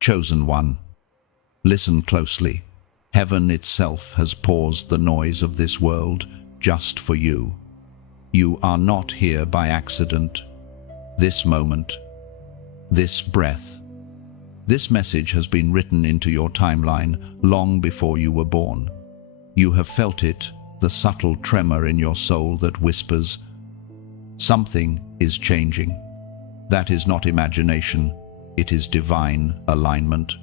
Chosen one, listen closely. Heaven itself has paused the noise of this world just for you. You are not here by accident. This moment, this breath, this message has been written into your timeline long before you were born. You have felt it, the subtle tremor in your soul that whispers, something is changing. That is not imagination, it is divine alignment.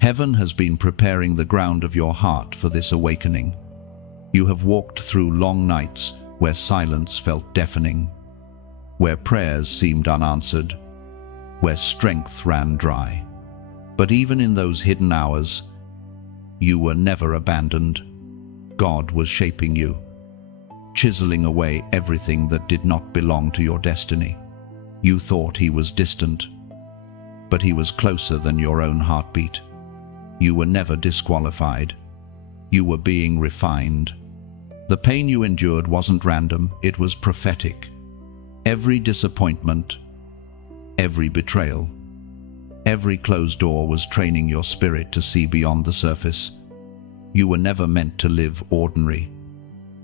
Heaven has been preparing the ground of your heart for this awakening. You have walked through long nights where silence felt deafening, where prayers seemed unanswered, where strength ran dry. But even in those hidden hours, you were never abandoned. God was shaping you, chiseling away everything that did not belong to your destiny. You thought he was distant, but he was closer than your own heartbeat. You were never disqualified. You were being refined. The pain you endured wasn't random, it was prophetic. Every disappointment, every betrayal, every closed door was training your spirit to see beyond the surface. You were never meant to live ordinary.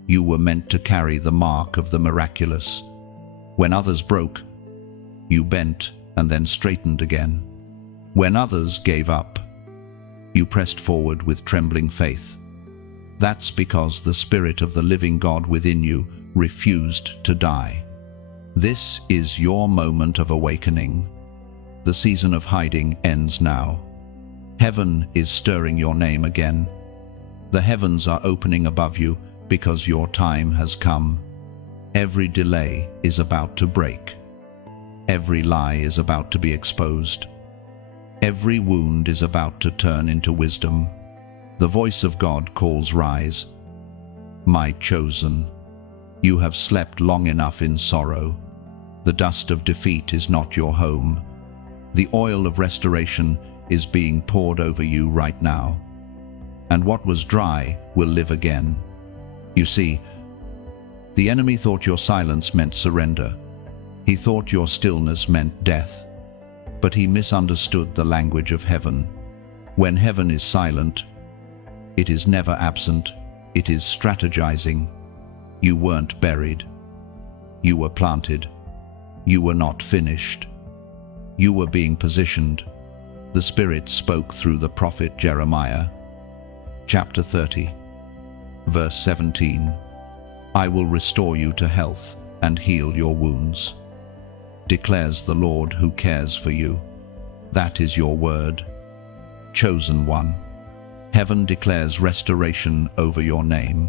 You were meant to carry the mark of the miraculous. When others broke, you bent and then straightened again. When others gave up, you pressed forward with trembling faith. That's because the Spirit of the living God within you refused to die. This is your moment of awakening. The season of hiding ends now. Heaven is stirring your name again. The heavens are opening above you because your time has come. Every delay is about to break. Every lie is about to be exposed. Every wound is about to turn into wisdom. The voice of God calls, rise. My chosen, you have slept long enough in sorrow. The dust of defeat is not your home. The oil of restoration is being poured over you right now. And what was dry will live again. You see, the enemy thought your silence meant surrender. He thought your stillness meant death. But he misunderstood the language of heaven. When heaven is silent, it is never absent, it is strategizing. You weren't buried. You were planted. You were not finished. You were being positioned. The Spirit spoke through the prophet Jeremiah. Chapter 30, verse 17. I will restore you to health and heal your wounds, declares the Lord who cares for you. That is your word. Chosen one, heaven declares restoration over your name.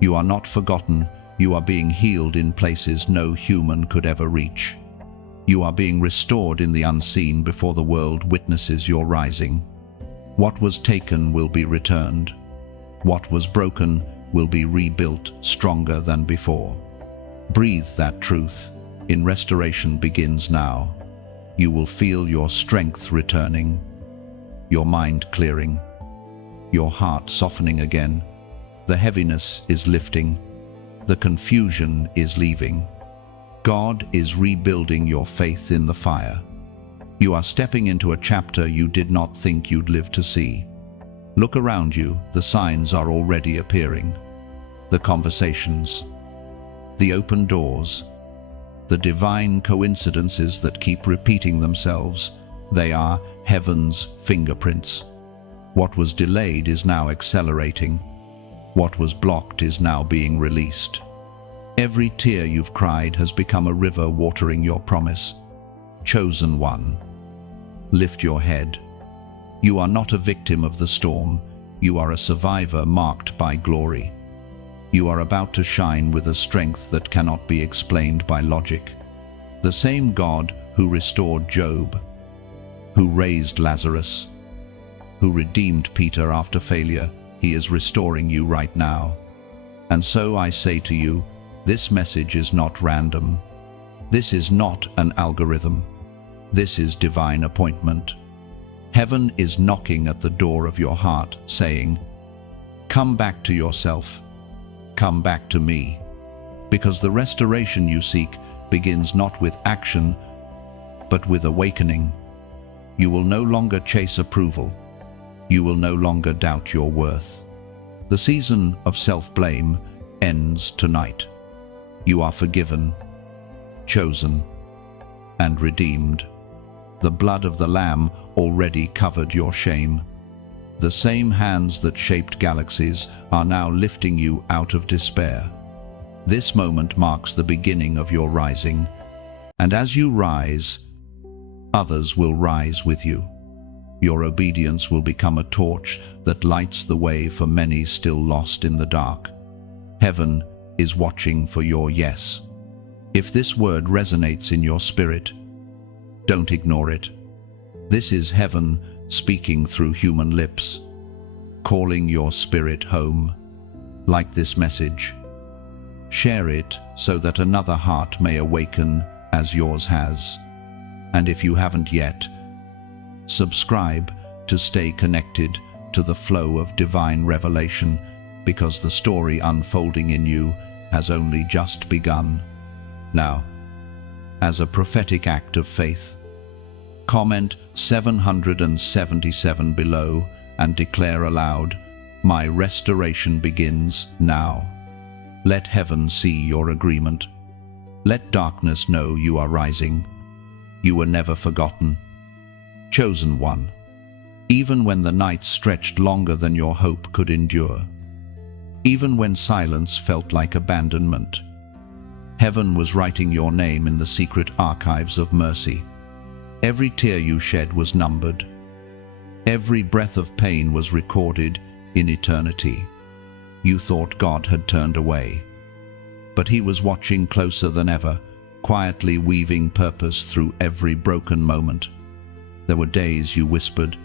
You are not forgotten. You are being healed in places no human could ever reach. You are being restored in the unseen before the world witnesses your rising. What was taken will be returned. What was broken will be rebuilt stronger than before. Breathe that truth. In restoration begins now. You will feel your strength returning, your mind clearing, your heart softening again. The heaviness is lifting. The confusion is leaving. God is rebuilding your faith in the fire. You are stepping into a chapter you did not think you'd live to see. Look around you, the signs are already appearing. The conversations, the open doors, the divine coincidences that keep repeating themselves. They are heaven's fingerprints. What was delayed is now accelerating. What was blocked is now being released. Every tear you've cried has become a river watering your promise. Chosen one, lift your head. You are not a victim of the storm. You are a survivor marked by glory. You are about to shine with a strength that cannot be explained by logic. The same God who restored Job, who raised Lazarus, who redeemed Peter after failure, he is restoring you right now. And so I say to you, this message is not random. This is not an algorithm. This is divine appointment. Heaven is knocking at the door of your heart, saying, come back to yourself. Come back to me. Because the restoration you seek begins not with action, but with awakening. You will no longer chase approval. You will no longer doubt your worth. The season of self-blame ends tonight. You are forgiven, chosen, and redeemed. The blood of the Lamb already covered your shame. The same hands that shaped galaxies are now lifting you out of despair. This moment marks the beginning of your rising, and as you rise, others will rise with you. Your obedience will become a torch that lights the way for many still lost in the dark. Heaven is watching for your yes. If this word resonates in your spirit, don't ignore it. This is heaven speaking through human lips, calling your spirit home. Like this message. Share it so that another heart may awaken as yours has. And if you haven't yet, subscribe to stay connected to the flow of divine revelation, because the story unfolding in you has only just begun. Now, as a prophetic act of faith, comment 777 below and declare aloud, "My restoration begins now." Let heaven see your agreement. Let darkness know you are rising. You were never forgotten. Chosen one. Even when the night stretched longer than your hope could endure. Even when silence felt like abandonment. Heaven was writing your name in the secret archives of mercy. Every tear you shed was numbered. Every breath of pain was recorded in eternity. You thought God had turned away, but He was watching closer than ever, quietly weaving purpose through every broken moment. There were days you whispered,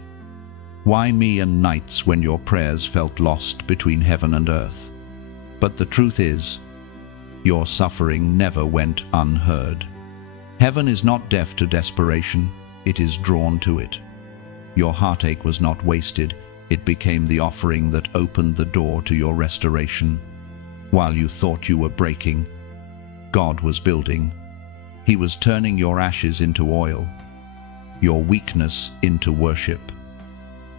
"Why me?" and nights when your prayers felt lost between heaven and earth. But the truth is, your suffering never went unheard. Heaven is not deaf to desperation, it is drawn to it. Your heartache was not wasted, it became the offering that opened the door to your restoration. While you thought you were breaking, God was building. He was turning your ashes into oil, your weakness into worship,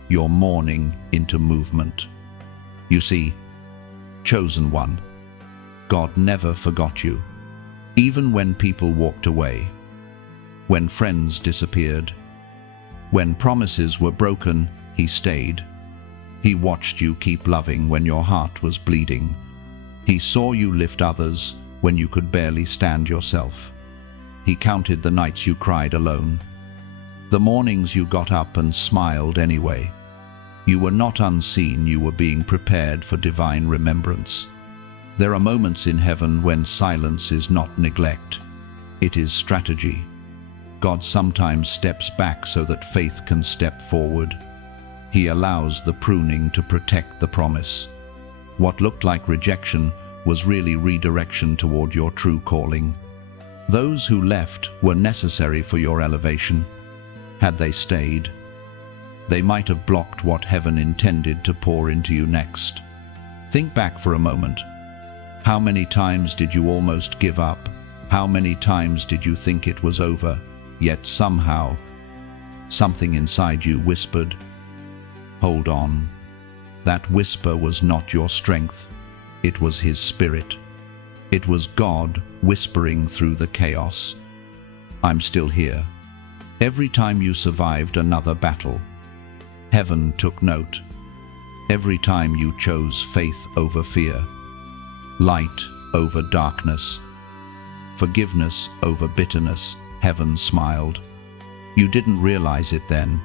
your mourning into movement. You see, chosen one, God never forgot you. Even when people walked away, when friends disappeared, when promises were broken, He stayed. He watched you keep loving when your heart was bleeding. He saw you lift others when you could barely stand yourself. He counted the nights you cried alone, the mornings you got up and smiled anyway. You were not unseen, you were being prepared for divine remembrance. There are moments in heaven when silence is not neglect, it is strategy. God sometimes steps back so that faith can step forward. He allows the pruning to protect the promise. What looked like rejection was really redirection toward your true calling. Those who left were necessary for your elevation. Had they stayed, they might have blocked what heaven intended to pour into you next. Think back for a moment. How many times did you almost give up? How many times did you think it was over? Yet somehow, something inside you whispered, "Hold on." That whisper was not your strength, it was His Spirit. It was God whispering through the chaos, "I'm still here." Every time you survived another battle, heaven took note. Every time you chose faith over fear, light over darkness, forgiveness over bitterness, heaven smiled. You didn't realize it then,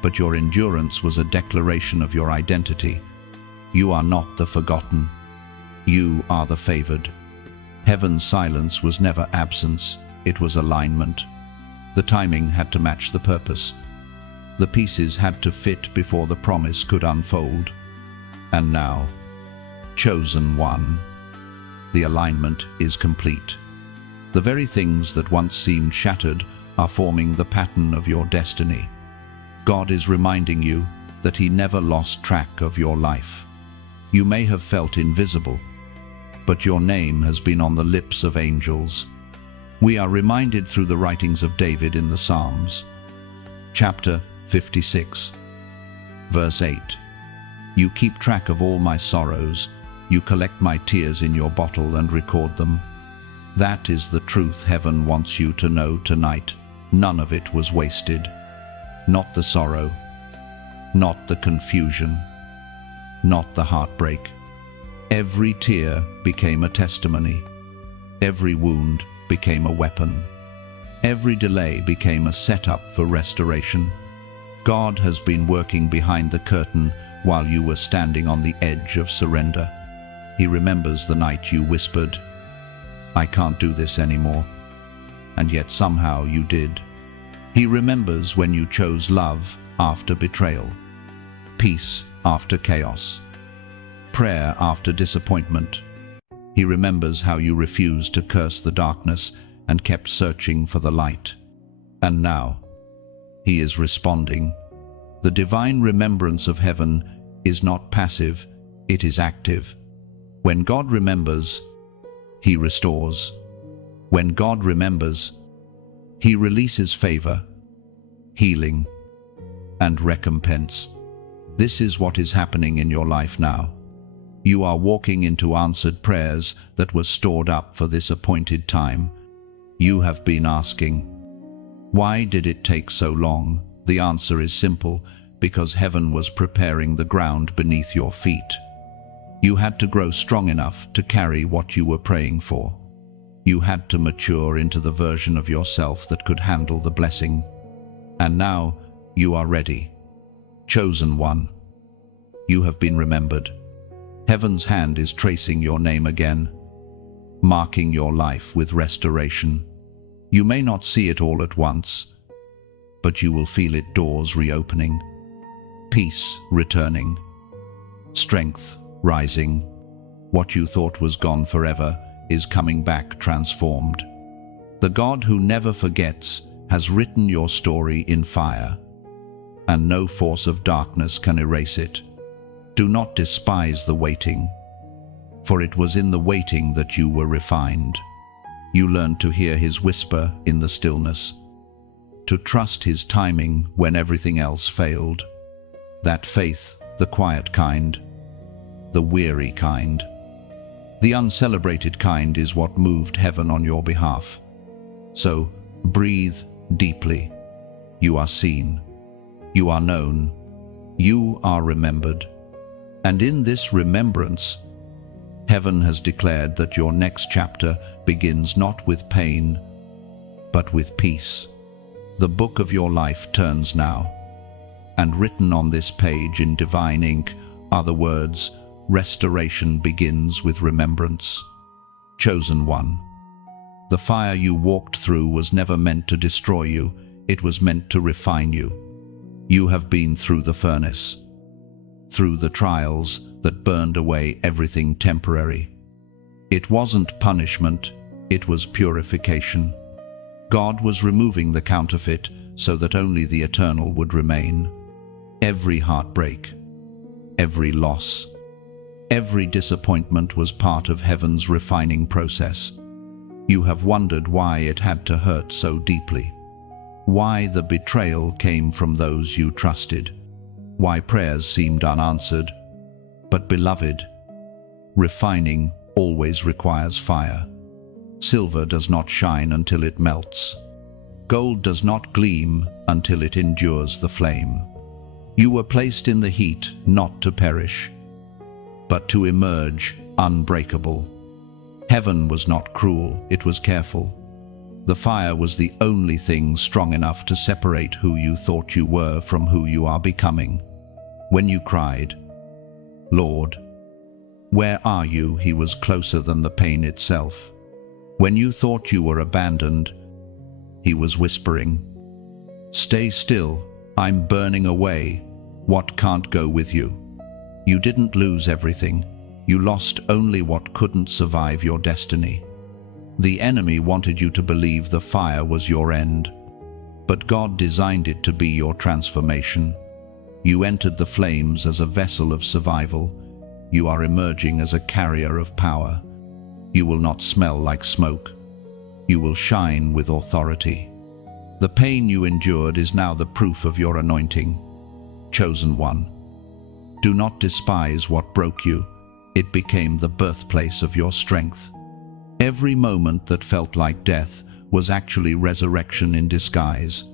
but your endurance was a declaration of your identity. You are not the forgotten. You are the favored. Heaven's silence was never absence, it was alignment. The timing had to match the purpose. The pieces had to fit before the promise could unfold. And now, chosen one, the alignment is complete. The very things that once seemed shattered are forming the pattern of your destiny. God is reminding you that He never lost track of your life. You may have felt invisible, but your name has been on the lips of angels. We are reminded through the writings of David in the Psalms. Chapter 56, verse 8. You keep track of all my sorrows. You collect my tears in your bottle and record them. That is the truth heaven wants you to know tonight. None of it was wasted. Not the sorrow, not the confusion, not the heartbreak. Every tear became a testimony. Every wound became a weapon. Every delay became a setup for restoration. God has been working behind the curtain while you were standing on the edge of surrender. He remembers the night you whispered, "I can't do this anymore," and yet somehow you did. He remembers when you chose love after betrayal, peace after chaos, prayer after disappointment. He remembers how you refused to curse the darkness and kept searching for the light. And now, He is responding. The divine remembrance of heaven is not passive, it is active. When God remembers, He restores. When God remembers, He releases favor, healing, and recompense. This is what is happening in your life now. You are walking into answered prayers that were stored up for this appointed time. You have been asking, why did it take so long? The answer is simple, because heaven was preparing the ground beneath your feet. You had to grow strong enough to carry what you were praying for. You had to mature into the version of yourself that could handle the blessing. And now you are ready. Chosen one. You have been remembered. Heaven's hand is tracing your name again, marking your life with restoration. You may not see it all at once, but you will feel it, doors reopening, peace returning, strength rising. What you thought was gone forever is coming back transformed. The God who never forgets has written your story in fire, and no force of darkness can erase it. Do not despise the waiting, for it was in the waiting that you were refined. You learned to hear His whisper in the stillness, to trust His timing when everything else failed. That faith, the quiet kind, the weary kind, the uncelebrated kind, is what moved heaven on your behalf. So breathe deeply. You are seen. You are known. You are remembered. And in this remembrance, heaven has declared that your next chapter begins not with pain, but with peace. The book of your life turns now, and written on this page in divine ink are the words, "Restoration begins with remembrance." Chosen one. The fire you walked through was never meant to destroy you, it was meant to refine you. You have been through the furnace, through the trials that burned away everything temporary. It wasn't punishment, it was purification. God was removing the counterfeit so that only the eternal would remain. Every heartbreak, every loss, every disappointment was part of heaven's refining process. You have wondered why it had to hurt so deeply, why the betrayal came from those you trusted, why prayers seemed unanswered. But beloved, refining always requires fire. Silver does not shine until it melts. Gold does not gleam until it endures the flame. You were placed in the heat not to perish, but to emerge unbreakable. Heaven was not cruel, it was careful. The fire was the only thing strong enough to separate who you thought you were from who you are becoming. When you cried, "Lord, where are you?" He was closer than the pain itself. When you thought you were abandoned, He was whispering, "Stay still, I'm burning away what can't go with you." You didn't lose everything. You lost only what couldn't survive your destiny. The enemy wanted you to believe the fire was your end, but God designed it to be your transformation. You entered the flames as a vessel of survival. You are emerging as a carrier of power. You will not smell like smoke. You will shine with authority. The pain you endured is now the proof of your anointing. Chosen one. Do not despise what broke you. It became the birthplace of your strength. Every moment that felt like death was actually resurrection in disguise.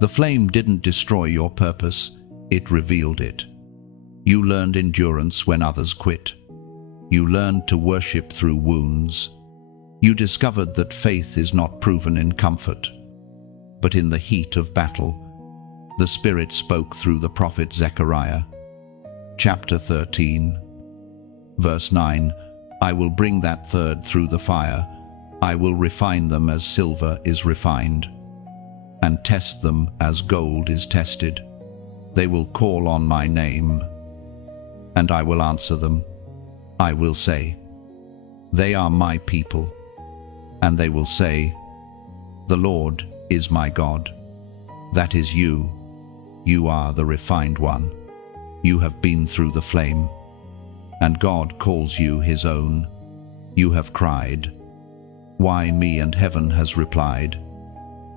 The flame didn't destroy your purpose, it revealed it. You learned endurance when others quit. You learned to worship through wounds. You discovered that faith is not proven in comfort, but in the heat of battle. The Spirit spoke through the prophet Zechariah. Chapter 13, verse 9, I will bring that third through the fire. I will refine them as silver is refined, and test them as gold is tested. They will call on my name, and I will answer them. I will say, they are my people, and they will say, the Lord is my God. That is you. You are the refined one. You have been through the flame, and God calls you his own. You have cried, why me? And heaven has replied,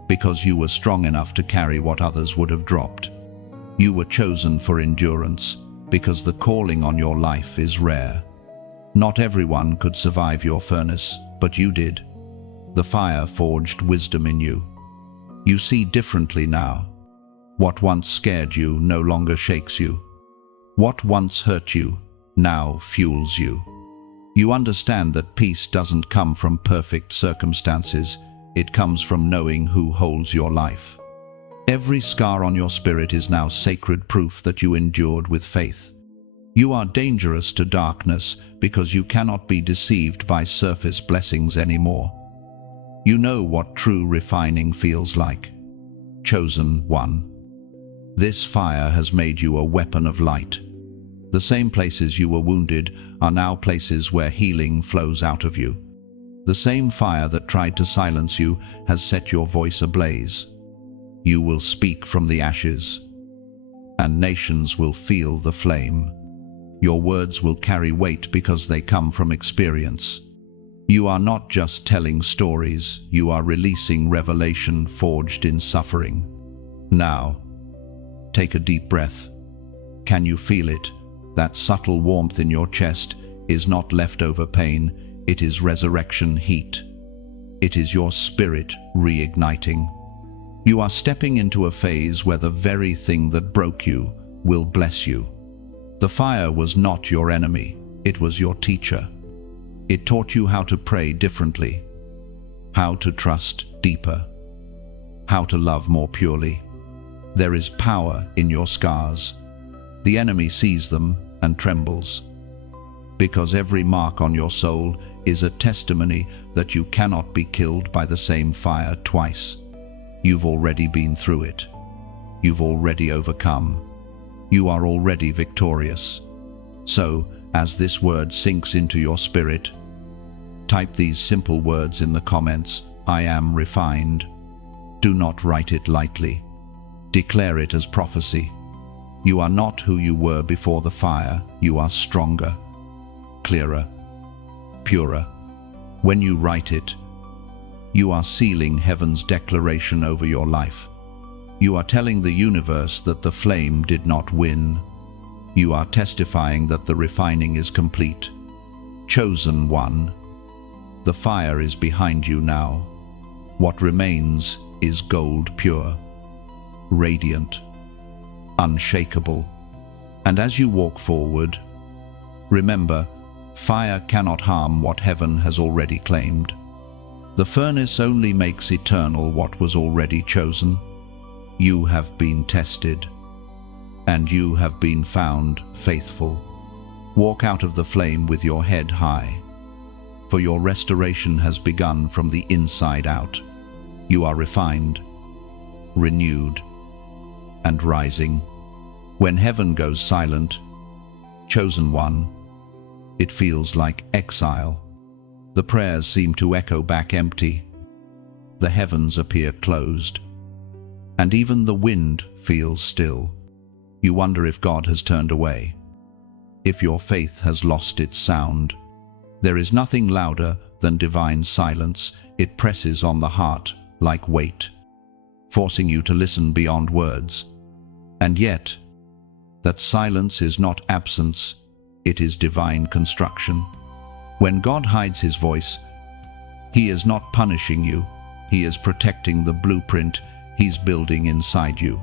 because you were strong enough to carry what others would have dropped. You were chosen for endurance, because the calling on your life is rare. Not everyone could survive your furnace, but you did. The fire forged wisdom in you. You see differently now. What once scared you no longer shakes you. What once hurt you now fuels you. You understand that peace doesn't come from perfect circumstances. It comes from knowing who holds your life. Every scar on your spirit is now sacred proof that you endured with faith. You are dangerous to darkness because you cannot be deceived by surface blessings anymore. You know what true refining feels like. Chosen one. This fire has made you a weapon of light. The same places you were wounded are now places where healing flows out of you. The same fire that tried to silence you has set your voice ablaze. You will speak from the ashes, and nations will feel the flame. Your words will carry weight because they come from experience. You are not just telling stories, you are releasing revelation forged in suffering. Now, take a deep breath. Can you feel it? That subtle warmth in your chest is not leftover pain, it is resurrection heat. It is your spirit reigniting. You are stepping into a phase where the very thing that broke you will bless you. The fire was not your enemy, it was your teacher. It taught you how to pray differently, how to trust deeper, how to love more purely. There is power in your scars. The enemy sees them and trembles, because every mark on your soul is a testimony that you cannot be killed by the same fire twice. You've already been through it. You've already overcome. You are already victorious. So, as this word sinks into your spirit, type these simple words in the comments. I am refined. Do not write it lightly. Declare it as prophecy. You are not who you were before the fire. You are stronger, clearer, purer. When you write it, you are sealing heaven's declaration over your life. You are telling the universe that the flame did not win. You are testifying that the refining is complete. Chosen one. The fire is behind you now. What remains is gold pure, radiant, unshakable. And as you walk forward, remember, fire cannot harm what heaven has already claimed. The furnace only makes eternal what was already chosen. You have been tested, and you have been found faithful. Walk out of the flame with your head high, for your restoration has begun from the inside out. You are refined, renewed, and rising. When heaven goes silent, chosen one, it feels like exile. The prayers seem to echo back empty. The heavens appear closed, and even the wind feels still. You wonder if God has turned away, if your faith has lost its sound. There is nothing louder than divine silence. It presses on the heart like weight. forcing you to listen beyond words. And yet, that silence is not absence, it is divine construction. When God hides his voice, he is not punishing you, he is protecting the blueprint he's building inside you.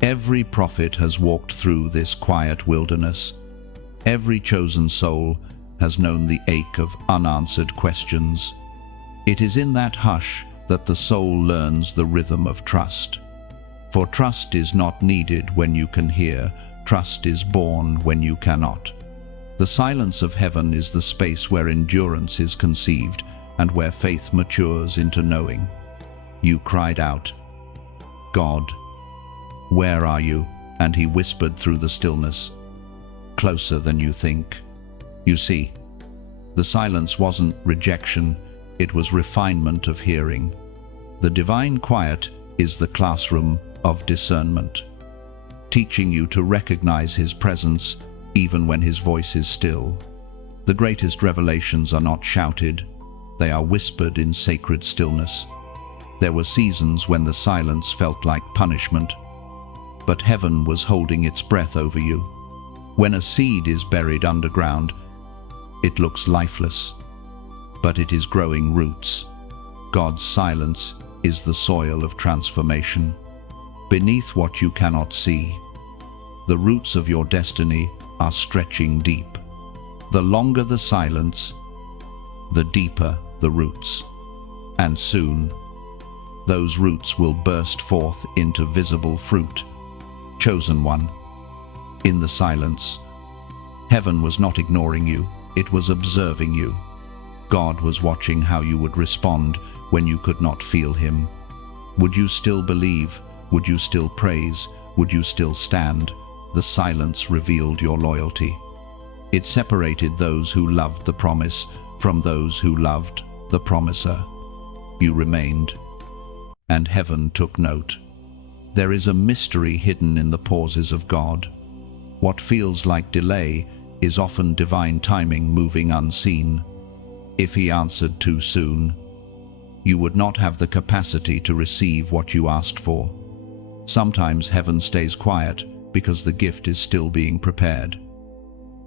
Every prophet has walked through this quiet wilderness. Every chosen soul has known the ache of unanswered questions. It is in that hush that the soul learns the rhythm of trust. For trust is not needed when you can hear, trust is born when you cannot. The silence of heaven is the space where endurance is conceived and where faith matures into knowing. You cried out, "God, where are you?" And he whispered through the stillness, "Closer than you think." You see, the silence wasn't rejection, it was refinement of hearing. The divine quiet is the classroom of discernment, teaching you to recognize his presence even when his voice is still. The greatest revelations are not shouted, they are whispered in sacred stillness. There were seasons when the silence felt like punishment, but heaven was holding its breath over you. When a seed is buried underground, it looks lifeless, but it is growing roots. God's silence is the soil of transformation. Beneath what you cannot see, the roots of your destiny are stretching deep. The longer the silence, the deeper the roots. And soon, those roots will burst forth into visible fruit. Chosen one, in the silence, heaven was not ignoring you, it was observing you. God was watching how you would respond when you could not feel him. Would you still believe? Would you still praise? Would you still stand? The silence revealed your loyalty. It separated those who loved the promise from those who loved the promiser. You remained, and heaven took note. There is a mystery hidden in the pauses of God. What feels like delay is often divine timing moving unseen. If he answered too soon, you would not have the capacity to receive what you asked for. Sometimes heaven stays quiet because the gift is still being prepared,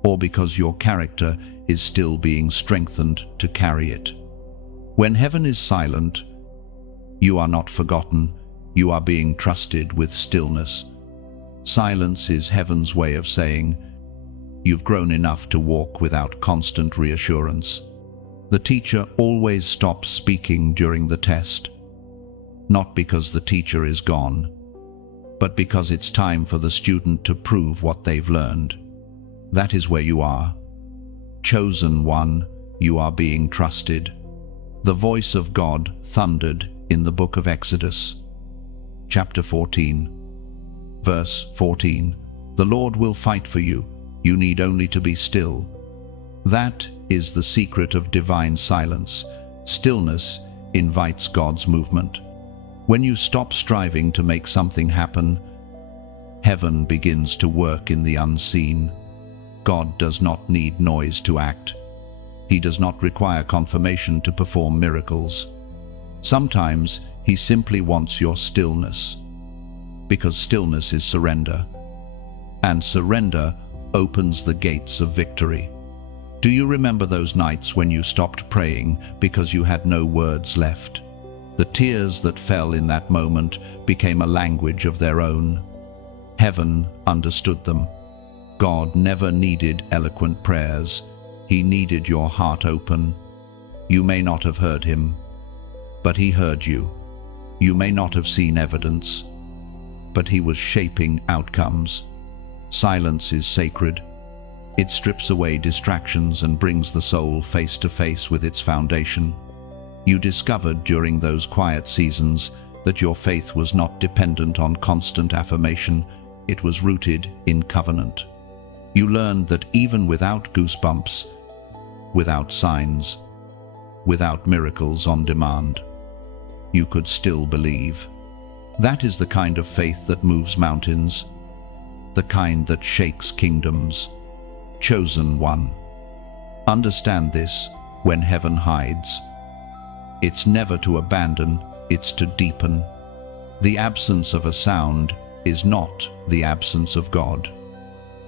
or because your character is still being strengthened to carry it. When heaven is silent, you are not forgotten, you are being trusted with stillness. Silence is heaven's way of saying, you've grown enough to walk without constant reassurance. The teacher always stops speaking during the test, not because the teacher is gone, but because it's time for the student to prove what they've learned. That is where you are. Chosen one, you are being trusted. The voice of God thundered in the book of Exodus, chapter 14, verse 14. The Lord will fight for you, you need only to be still. That is the secret of divine silence. Stillness invites God's movement. When you stop striving to make something happen, heaven begins to work in the unseen. God does not need noise to act. He does not require confirmation to perform miracles. Sometimes he simply wants your stillness, because stillness is surrender, and surrender opens the gates of victory. Do you remember those nights when you stopped praying because you had no words left? The tears that fell in that moment became a language of their own. Heaven understood them. God never needed eloquent prayers. He needed your heart open. You may not have heard him, but he heard you. You may not have seen evidence, but he was shaping outcomes. Silence is sacred. It strips away distractions and brings the soul face to face with its foundation. You discovered during those quiet seasons that your faith was not dependent on constant affirmation, it was rooted in covenant. You learned that even without goosebumps, without signs, without miracles on demand, you could still believe. That is the kind of faith that moves mountains, the kind that shakes kingdoms. Chosen one. Understand this: when heaven hides, it's never to abandon, it's to deepen. The absence of a sound is not the absence of God.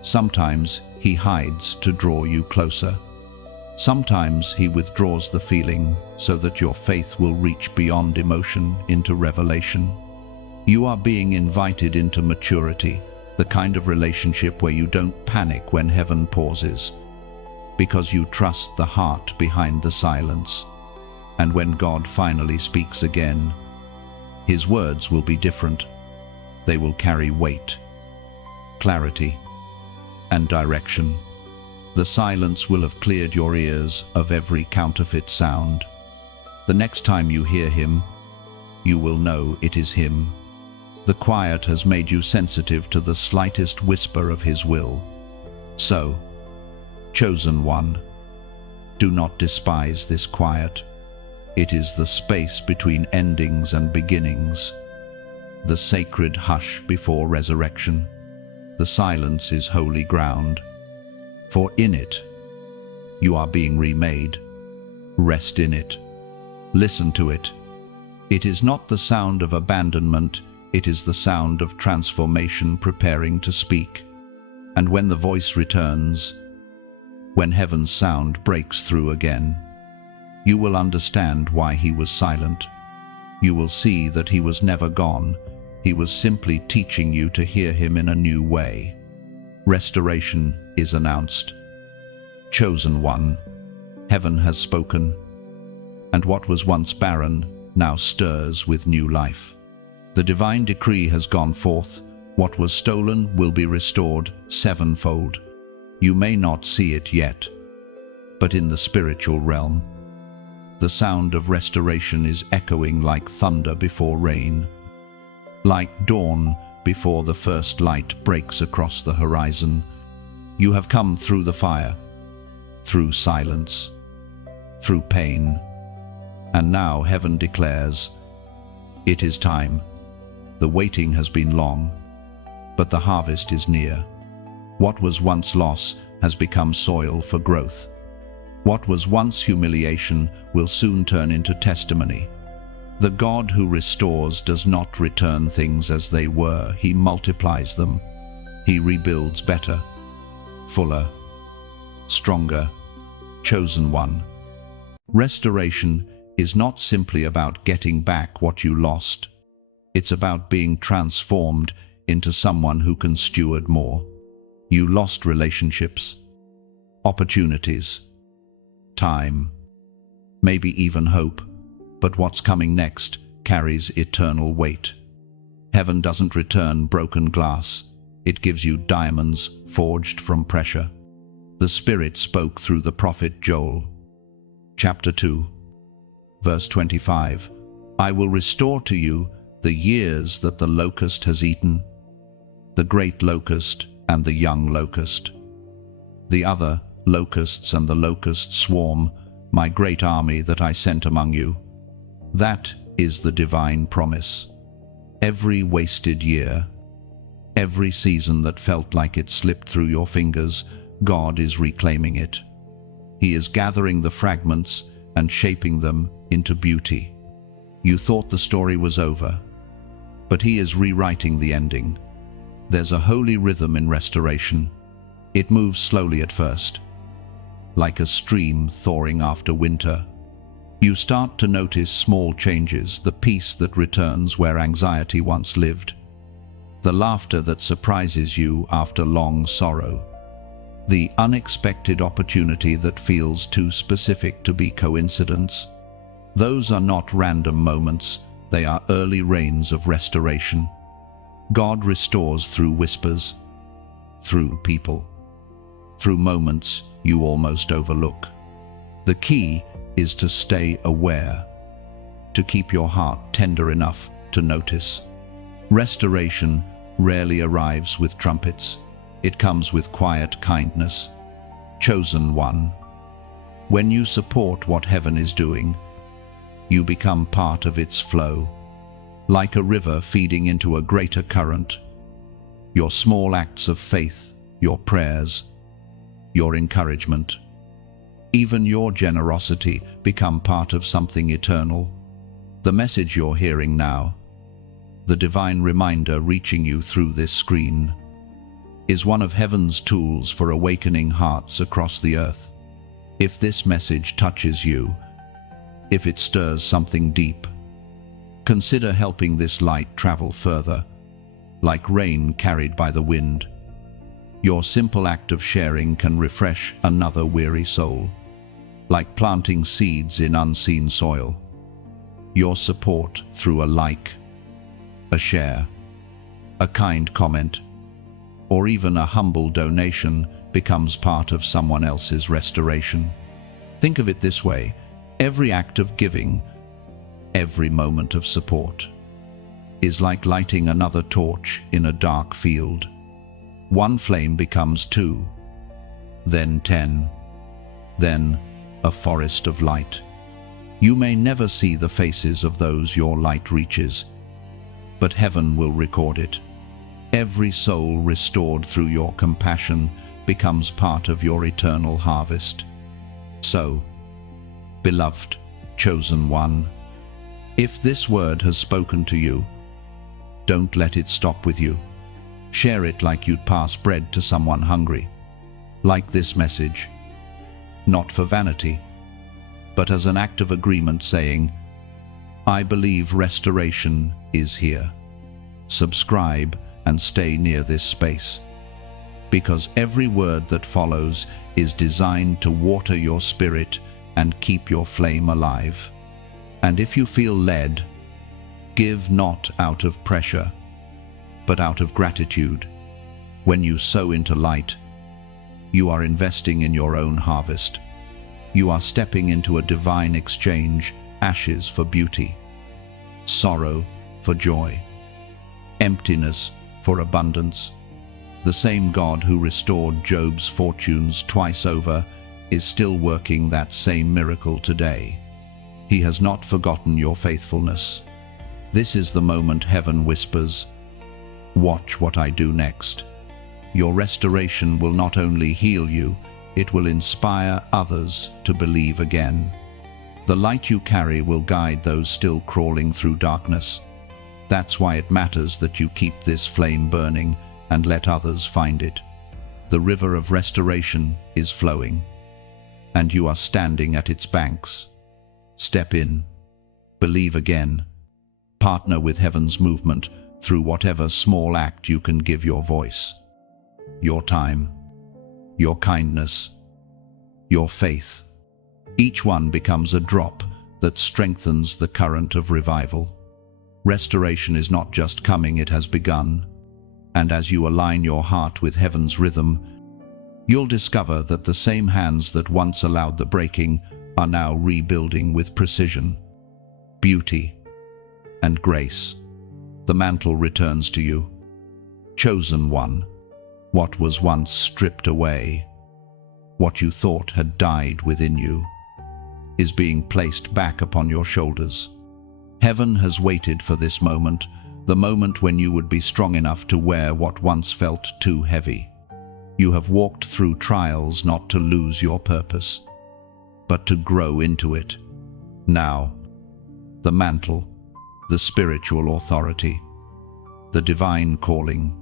Sometimes he hides to draw you closer. Sometimes he withdraws the feeling so that your faith will reach beyond emotion into revelation. You are being invited into maturity, the kind of relationship where you don't panic when heaven pauses, because you trust the heart behind the silence. And when God finally speaks again, his words will be different. They will carry weight, clarity, and direction. The silence will have cleared your ears of every counterfeit sound. The next time you hear him, you will know it is him. The quiet has made you sensitive to the slightest whisper of his will. So, chosen one, do not despise this quiet. It is the space between endings and beginnings, the sacred hush before resurrection. The silence is holy ground, for in it you are being remade. Rest in it. Listen to it. It is not the sound of abandonment, it is the sound of transformation preparing to speak. And when the voice returns, when heaven's sound breaks through again, you will understand why he was silent. You will see that he was never gone. He was simply teaching you to hear him in a new way. Restoration is announced. Chosen one, heaven has spoken, and what was once barren now stirs with new life. The divine decree has gone forth. What was stolen will be restored sevenfold. You may not see it yet, but in the spiritual realm, the sound of restoration is echoing like thunder before rain, like dawn before the first light breaks across the horizon. You have come through the fire, through silence, through pain, and now heaven declares, it is time. The waiting has been long, but the harvest is near. What was once loss has become soil for growth. What was once humiliation will soon turn into testimony. The God who restores does not return things as they were. He multiplies them. He rebuilds better, fuller, stronger. Chosen one. Restoration is not simply about getting back what you lost. It's about being transformed into someone who can steward more. You lost relationships, opportunities, time, maybe even hope, but what's coming next carries eternal weight. Heaven doesn't return broken glass. It gives you diamonds forged from pressure. The Spirit spoke through the prophet Joel. Chapter 2, verse 25. I will restore to you the years that the locust has eaten, the great locust and the young locust, the other locusts and the locust swarm, my great army that I sent among you. That is the divine promise. Every wasted year, every season that felt like it slipped through your fingers, God is reclaiming it. He is gathering the fragments and shaping them into beauty. You thought the story was over, but he is rewriting the ending. There's a holy rhythm in restoration. It moves slowly at first, like a stream thawing after winter. You start to notice small changes, the peace that returns where anxiety once lived, the laughter that surprises you after long sorrow, the unexpected opportunity that feels too specific to be coincidence. Those are not random moments, they are early rains of restoration. God restores through whispers, through people, through moments you almost overlook. The key is to stay aware, to keep your heart tender enough to notice. Restoration rarely arrives with trumpets. It comes with quiet kindness. Chosen one. When you support what heaven is doing, you become part of its flow, like a river feeding into a greater current. Your small acts of faith, your prayers, your encouragement, even your generosity become part of something eternal. The message you're hearing now, the divine reminder reaching you through this screen, is one of heaven's tools for awakening hearts across the earth. If this message touches you, if it stirs something deep, consider helping this light travel further, like rain carried by the wind. Your simple act of sharing can refresh another weary soul, like planting seeds in unseen soil. Your support through a like, a share, a kind comment, or even a humble donation becomes part of someone else's restoration. Think of it this way: every act of giving, every moment of support, is like lighting another torch in a dark field. One flame becomes 2, then 10, then a forest of light. You may never see the faces of those your light reaches, but heaven will record it. Every soul restored through your compassion becomes part of your eternal harvest. So, beloved, chosen one, if this word has spoken to you, don't let it stop with you. Share it like you'd pass bread to someone hungry. Like this message, not for vanity, but as an act of agreement saying, I believe restoration is here. Subscribe and stay near this space, because every word that follows is designed to water your spirit and keep your flame alive. And if you feel led, give not out of pressure, but out of gratitude. When you sow into light, you are investing in your own harvest. You are stepping into a divine exchange, ashes for beauty, sorrow for joy, emptiness for abundance. The same God who restored Job's fortunes twice over is still working that same miracle today. He has not forgotten your faithfulness. This is the moment heaven whispers, watch what I do next. Your restoration will not only heal you, it will inspire others to believe again. The light you carry will guide those still crawling through darkness. That's why it matters that you keep this flame burning and let others find it. The river of restoration is flowing, and you are standing at its banks. Step in, believe again, partner with heaven's movement through whatever small act you can give your voice, your time, your kindness, your faith. Each one becomes a drop that strengthens the current of revival. Restoration is not just coming, it has begun. And as you align your heart with heaven's rhythm, you'll discover that the same hands that once allowed the breaking are now rebuilding with precision, beauty, and grace. The mantle returns to you. Chosen one, what was once stripped away, what you thought had died within you, is being placed back upon your shoulders. Heaven has waited for this moment, the moment when you would be strong enough to wear what once felt too heavy. You have walked through trials not to lose your purpose, but to grow into it. Now, the mantle, the spiritual authority, the divine calling,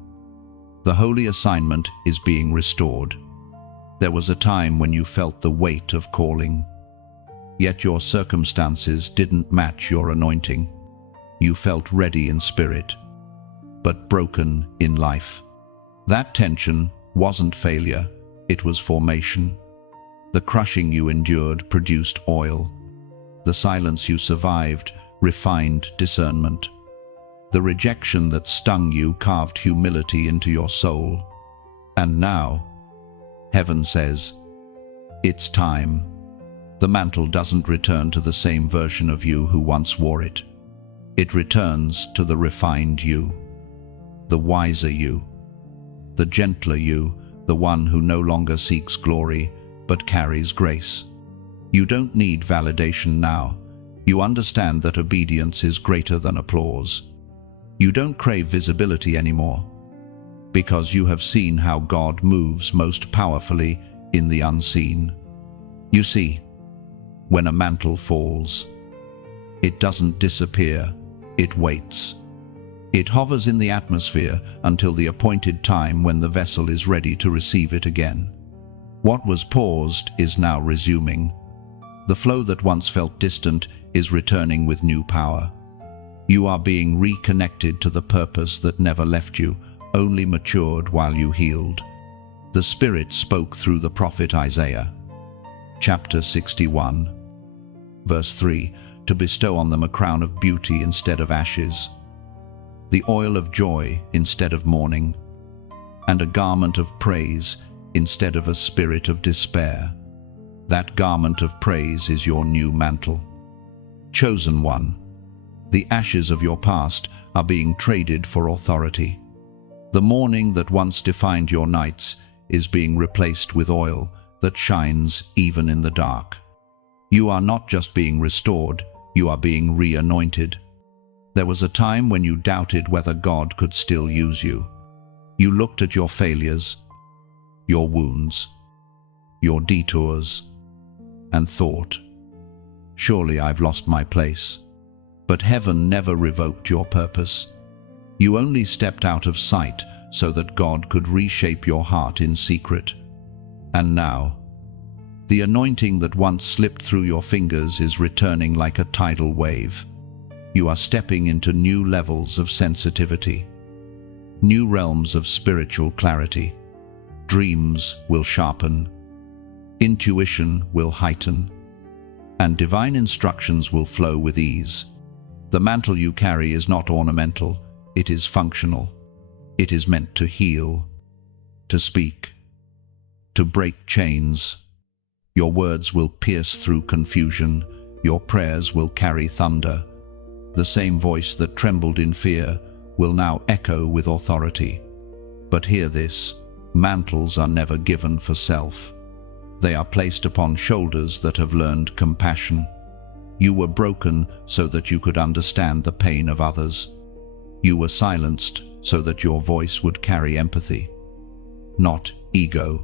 the holy assignment is being restored. There was a time when you felt the weight of calling, yet your circumstances didn't match your anointing. You felt ready in spirit, but broken in life. That tension wasn't failure, it was formation. The crushing you endured produced oil. The silence you survived refined discernment. The rejection that stung you carved humility into your soul. And now, heaven says, it's time. The mantle doesn't return to the same version of you who once wore it. It returns to the refined you, the wiser you, the gentler you, the one who no longer seeks glory, but carries grace. You don't need validation now. You understand that obedience is greater than applause. You don't crave visibility anymore, because you have seen how God moves most powerfully in the unseen. You see, when a mantle falls, it doesn't disappear, it waits. It hovers in the atmosphere until the appointed time when the vessel is ready to receive it again. What was paused is now resuming. The flow that once felt distant is returning with new power. You are being reconnected to the purpose that never left you, only matured while you healed. The Spirit spoke through the prophet Isaiah. Chapter 61, verse 3, to bestow on them a crown of beauty instead of ashes, the oil of joy instead of mourning, and a garment of praise instead of a spirit of despair. That garment of praise is your new mantle. Chosen one, the ashes of your past are being traded for authority. The mourning that once defined your nights is being replaced with oil that shines even in the dark. You are not just being restored, you are being re-anointed. There was a time when you doubted whether God could still use you. You looked at your failures, your wounds, your detours, and thought, surely I've lost my place. But heaven never revoked your purpose. You only stepped out of sight so that God could reshape your heart in secret. And now, the anointing that once slipped through your fingers is returning like a tidal wave. You are stepping into new levels of sensitivity, new realms of spiritual clarity. Dreams will sharpen, intuition will heighten, and divine instructions will flow with ease. The mantle you carry is not ornamental, it is functional. It is meant to heal, to speak, to break chains. Your words will pierce through confusion, your prayers will carry thunder. The same voice that trembled in fear will now echo with authority. But hear this, mantles are never given for self. They are placed upon shoulders that have learned compassion. You were broken so that you could understand the pain of others. You were silenced so that your voice would carry empathy, not ego.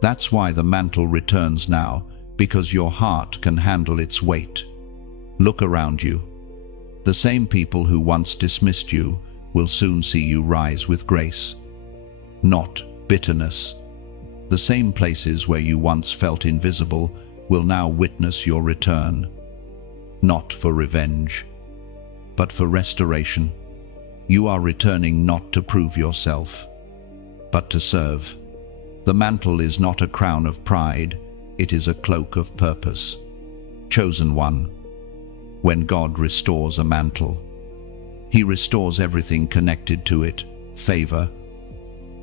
That's why the mantle returns now, because your heart can handle its weight. Look around you. The same people who once dismissed you will soon see you rise with grace, not bitterness. The same places where you once felt invisible will now witness your return, not for revenge, but for restoration. You are returning not to prove yourself, but to serve. The mantle is not a crown of pride, it is a cloak of purpose. Chosen one. When God restores a mantle, He restores everything connected to it: favor,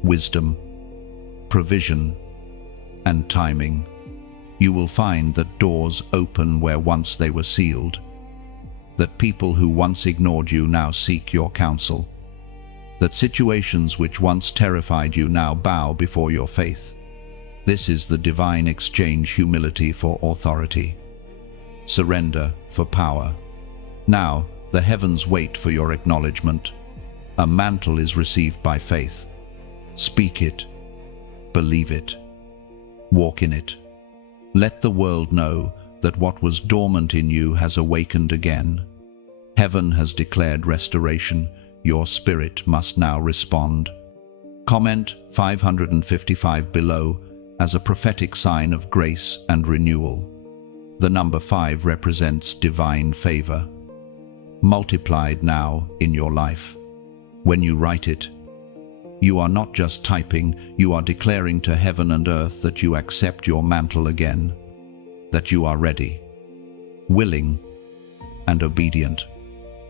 wisdom, provision, and timing. You will find that doors open where once they were sealed, that people who once ignored you now seek your counsel, that situations which once terrified you now bow before your faith. This is the divine exchange: humility for authority, surrender for power. Now, the heavens wait for your acknowledgement. A mantle is received by faith. Speak it, believe it, walk in it. Let the world know that what was dormant in you has awakened again. Heaven has declared restoration. Your spirit must now respond. Comment 555 below as a prophetic sign of grace and renewal. The number 5 represents divine favor, multiplied now in your life. When you write it, you are not just typing, you are declaring to heaven and earth that you accept your mantle again, that you are ready, willing, and obedient.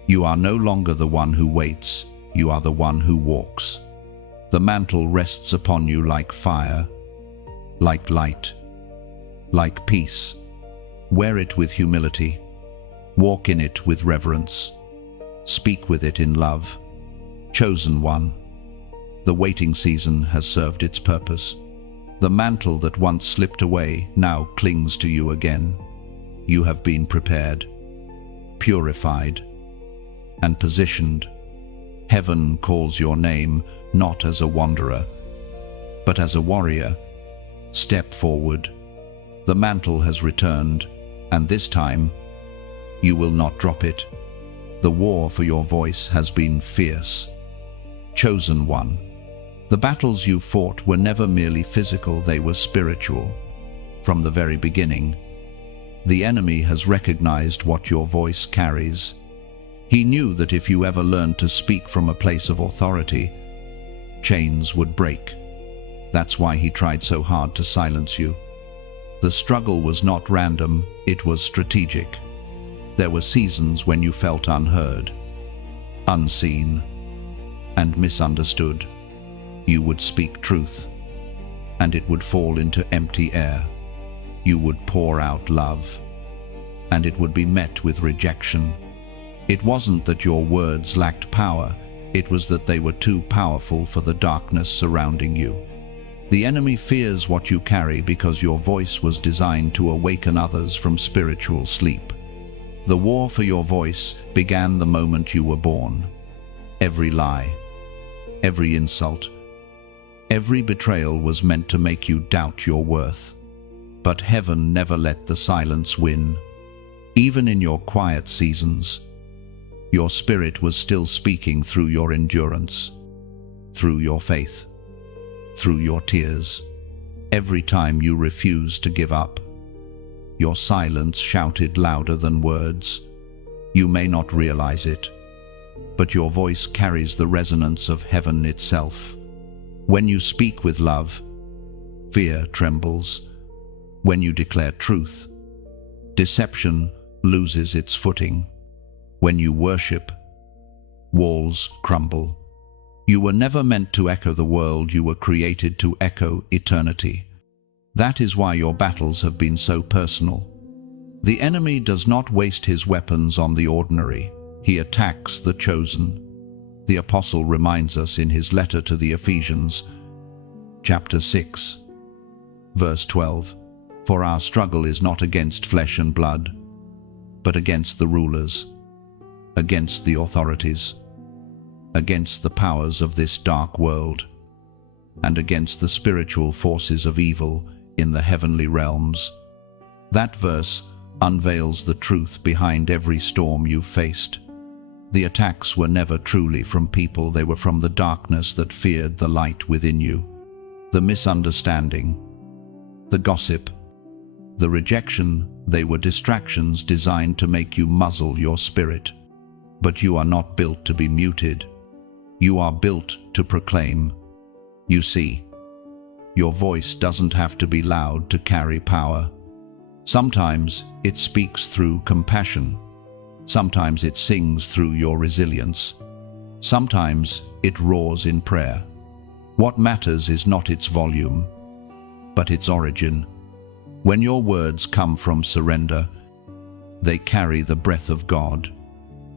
You are no longer the one who waits, you are the one who walks. The mantle rests upon you like fire, like light, like peace. Wear it with humility. Walk in it with reverence. Speak with it in love. Chosen one. The waiting season has served its purpose. The mantle that once slipped away now clings to you again. You have been prepared, purified, and positioned. Heaven calls your name not as a wanderer, but as a warrior. Step forward. The mantle has returned, and this time, you will not drop it. The war for your voice has been fierce. Chosen one. The battles you fought were never merely physical, they were spiritual. From the very beginning, the enemy has recognized what your voice carries. He knew that if you ever learned to speak from a place of authority, chains would break. That's why he tried so hard to silence you. The struggle was not random, it was strategic. There were seasons when you felt unheard, unseen, and misunderstood. You would speak truth, and it would fall into empty air. You would pour out love, and it would be met with rejection. It wasn't that your words lacked power, it was that they were too powerful for the darkness surrounding you. The enemy fears what you carry because your voice was designed to awaken others from spiritual sleep. The war for your voice began the moment you were born. Every lie, every insult, every betrayal was meant to make you doubt your worth. But heaven never let the silence win. Even in your quiet seasons, your spirit was still speaking through your endurance, through your faith, through your tears. Every time you refused to give up, your silence shouted louder than words. You may not realize it, but your voice carries the resonance of heaven itself. When you speak with love, fear trembles. When you declare truth, deception loses its footing. When you worship, walls crumble. You were never meant to echo the world, you were created to echo eternity. That is why your battles have been so personal. The enemy does not waste his weapons on the ordinary. He attacks the chosen. The apostle reminds us in his letter to the Ephesians, chapter 6, verse 12, "For our struggle is not against flesh and blood, but against the rulers, against the authorities, against the powers of this dark world, and against the spiritual forces of evil in the heavenly realms." That verse unveils the truth behind every storm you've faced. The attacks were never truly from people, they were from the darkness that feared the light within you. The misunderstanding, the gossip, the rejection, they were distractions designed to make you muzzle your spirit. But you are not built to be muted. You are built to proclaim. You see, your voice doesn't have to be loud to carry power. Sometimes it speaks through compassion. Sometimes it sings through your resilience. Sometimes it roars in prayer. What matters is not its volume, but its origin. When your words come from surrender, they carry the breath of God.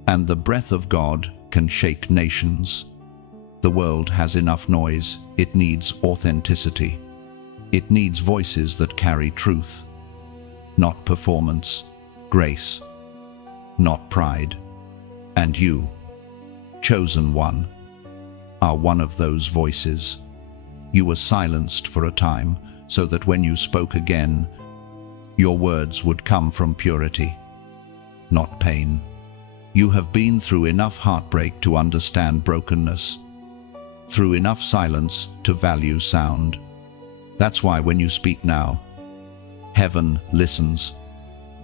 And the breath of God can shake nations. The world has enough noise, it needs authenticity. It needs voices that carry truth, not performance, grace, not pride. And you, chosen one, are one of those voices. You were silenced for a time, so that when you spoke again, your words would come from purity, not pain. You have been through enough heartbreak to understand brokenness, through enough silence to value sound. That's why when you speak now, heaven listens.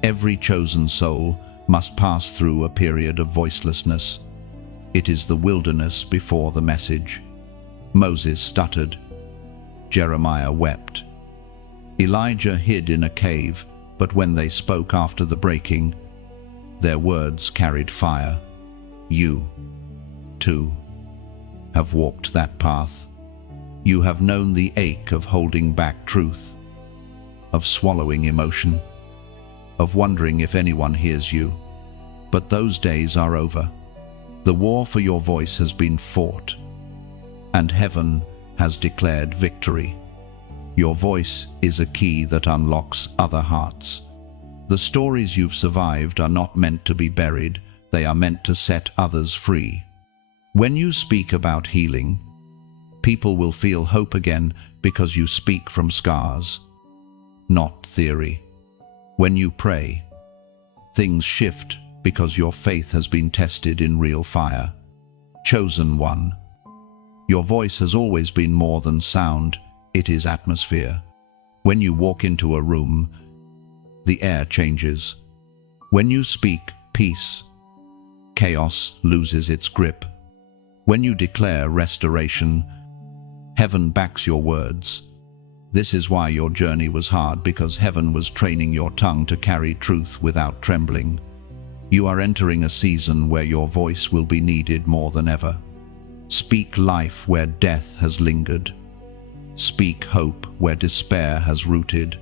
Every chosen soul must pass through a period of voicelessness. It is the wilderness before the message. Moses stuttered. Jeremiah wept. Elijah hid in a cave, but when they spoke after the breaking, their words carried fire. You, too, have walked that path. You have known the ache of holding back truth, of swallowing emotion, of wondering if anyone hears you. But those days are over. The war for your voice has been fought, and heaven has declared victory. Your voice is a key that unlocks other hearts. The stories you've survived are not meant to be buried, they are meant to set others free. When you speak about healing, people will feel hope again because you speak from scars, not theory. When you pray, things shift because your faith has been tested in real fire. Chosen one. Your voice has always been more than sound, it is atmosphere. When you walk into a room, the air changes. When you speak peace, chaos loses its grip. When you declare restoration, heaven backs your words. This is why your journey was hard, because heaven was training your tongue to carry truth without trembling. You are entering a season where your voice will be needed more than ever. Speak life where death has lingered. Speak hope where despair has rooted.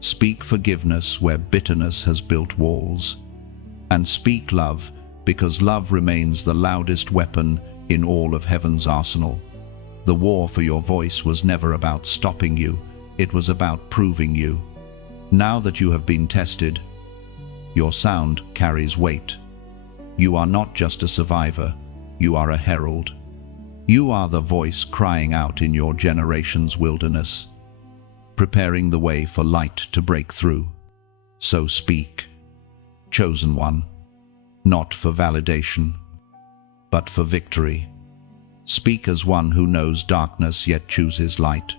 Speak forgiveness where bitterness has built walls. And speak love, because love remains the loudest weapon in all of heaven's arsenal. The war for your voice was never about stopping you, it was about proving you. Now that you have been tested, your sound carries weight. You are not just a survivor, you are a herald. You are the voice crying out in your generation's wilderness, preparing the way for light to break through. So speak, chosen one, not for validation, but for victory. Speak as one who knows darkness yet chooses light.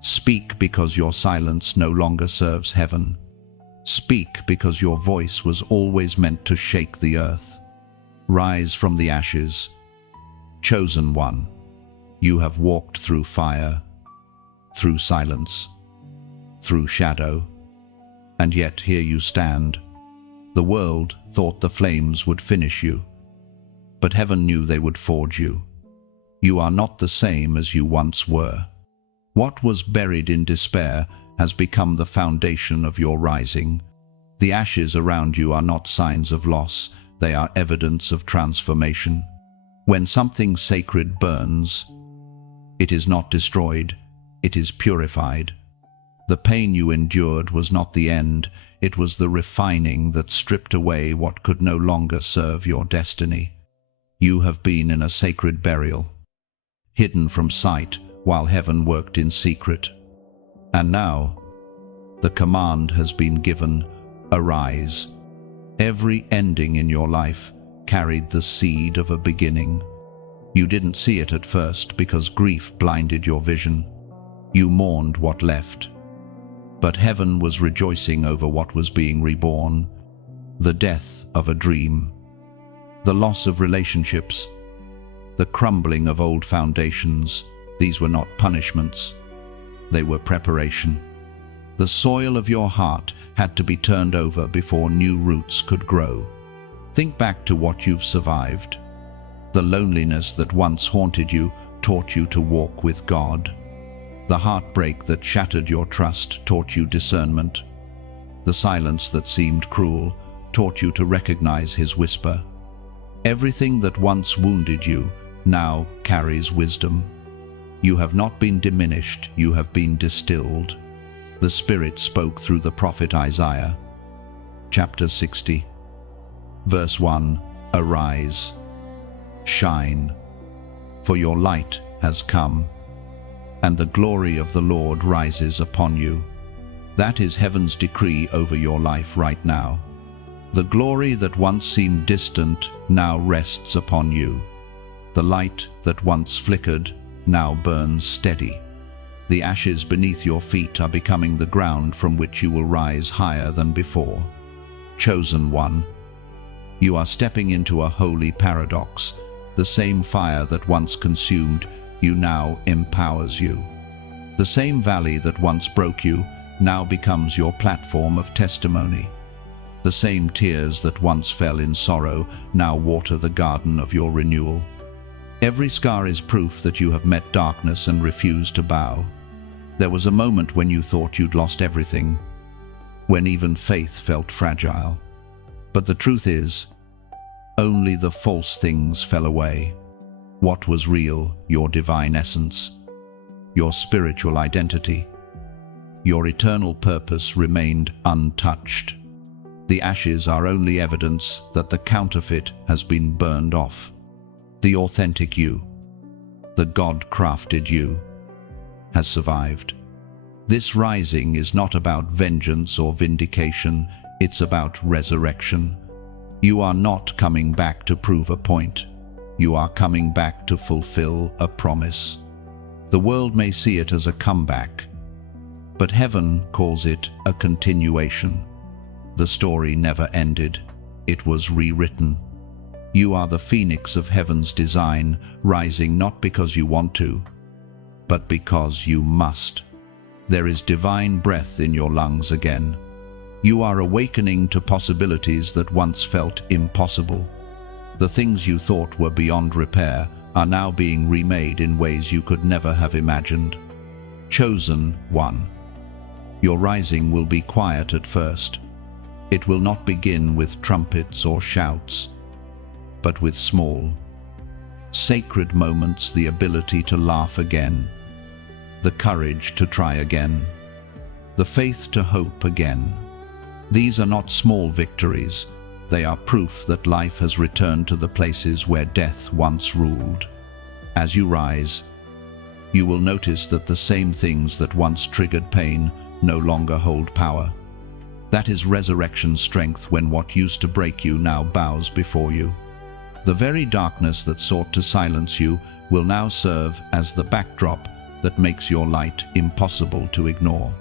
Speak because your silence no longer serves heaven. Speak because your voice was always meant to shake the earth. Rise from the ashes. Chosen one, you have walked through fire, through silence, through shadow, and yet here you stand. The world thought the flames would finish you, but heaven knew they would forge you. You are not the same as you once were. What was buried in despair has become the foundation of your rising. The ashes around you are not signs of loss, they are evidence of transformation. When something sacred burns, it is not destroyed, it is purified. The pain you endured was not the end, it was the refining that stripped away what could no longer serve your destiny. You have been in a sacred burial, hidden from sight while heaven worked in secret. And now, the command has been given, arise. Every ending in your life carried the seed of a beginning. You didn't see it at first because grief blinded your vision. You mourned what left. But heaven was rejoicing over what was being reborn. The death of a dream. The loss of relationships. The crumbling of old foundations. These were not punishments. They were preparation. The soil of your heart had to be turned over before new roots could grow. Think back to what you've survived. The loneliness that once haunted you taught you to walk with God. The heartbreak that shattered your trust taught you discernment. The silence that seemed cruel taught you to recognize His whisper. Everything that once wounded you now carries wisdom. You have not been diminished, you have been distilled. The Spirit spoke through the prophet Isaiah. Chapter 60. Verse 1. Arise, shine, for your light has come, and the glory of the Lord rises upon you. That is heaven's decree over your life right now. The glory that once seemed distant now rests upon you. The light that once flickered now burns steady. The ashes beneath your feet are becoming the ground from which you will rise higher than before. Chosen one, you are stepping into a holy paradox. The same fire that once consumed you now empowers you. The same valley that once broke you now becomes your platform of testimony. The same tears that once fell in sorrow now water the garden of your renewal. Every scar is proof that you have met darkness and refused to bow. There was a moment when you thought you'd lost everything, when even faith felt fragile. But the truth is, only the false things fell away. What was real, your divine essence, your spiritual identity, your eternal purpose remained untouched. The ashes are only evidence that the counterfeit has been burned off. The authentic you, the God-crafted you, has survived. This rising is not about vengeance or vindication, it's about resurrection. You are not coming back to prove a point. You are coming back to fulfill a promise. The world may see it as a comeback, but heaven calls it a continuation. The story never ended. It was rewritten. You are the phoenix of heaven's design, rising not because you want to, but because you must. There is divine breath in your lungs again. You are awakening to possibilities that once felt impossible. The things you thought were beyond repair are now being remade in ways you could never have imagined. Chosen one. Your rising will be quiet at first. It will not begin with trumpets or shouts, but with small, sacred moments, the ability to laugh again, the courage to try again, the faith to hope again. These are not small victories. They are proof that life has returned to the places where death once ruled. As you rise, you will notice that the same things that once triggered pain no longer hold power. That is resurrection strength, when what used to break you now bows before you. The very darkness that sought to silence you will now serve as the backdrop that makes your light impossible to ignore.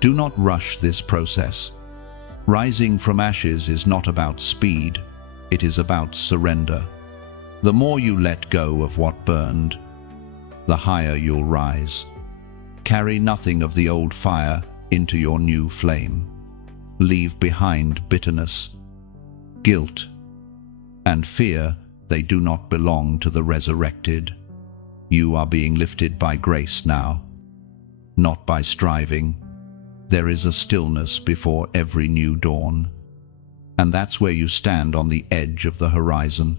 Do not rush this process. Rising from ashes is not about speed, it is about surrender. The more you let go of what burned, the higher you'll rise. Carry nothing of the old fire into your new flame. Leave behind bitterness, guilt, and fear. They do not belong to the resurrected. You are being lifted by grace now, not by striving. There is a stillness before every new dawn, and that's where you stand, on the edge of the horizon.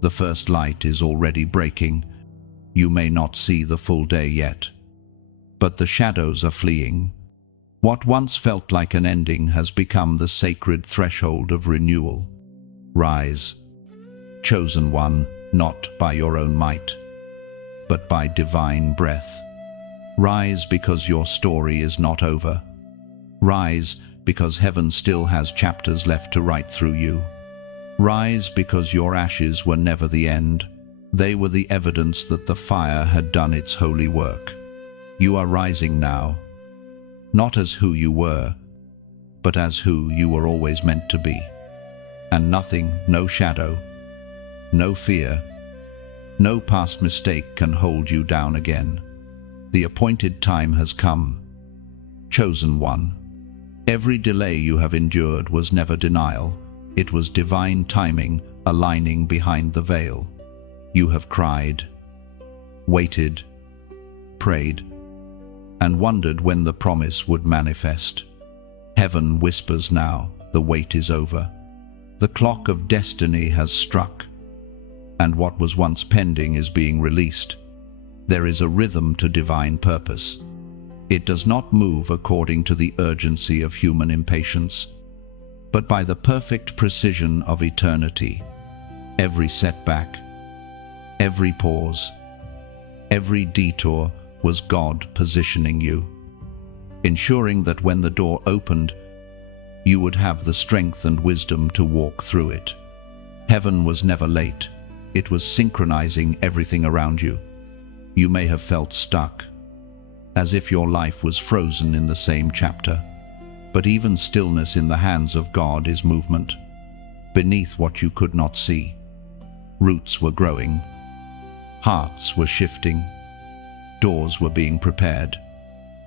The first light is already breaking. You may not see the full day yet, but the shadows are fleeing. What once felt like an ending has become the sacred threshold of renewal. Rise, chosen one, not by your own might, but by divine breath. Rise because your story is not over. Rise because heaven still has chapters left to write through you. Rise because your ashes were never the end. They were the evidence that the fire had done its holy work. You are rising now, not as who you were, but as who you were always meant to be. And nothing, no shadow, no fear, no past mistake can hold you down again. The appointed time has come. Chosen one. Every delay you have endured was never denial. It was divine timing aligning behind the veil. You have cried, waited, prayed, and wondered when the promise would manifest. Heaven whispers now, the wait is over. The clock of destiny has struck, and what was once pending is being released. There is a rhythm to divine purpose. It does not move according to the urgency of human impatience, but by the perfect precision of eternity. Every setback, every pause, every detour was God positioning you, ensuring that when the door opened, you would have the strength and wisdom to walk through it. Heaven was never late. It was synchronizing everything around you. You may have felt stuck, as if your life was frozen in the same chapter. But even stillness in the hands of God is movement. Beneath what you could not see, roots were growing, hearts were shifting, doors were being prepared.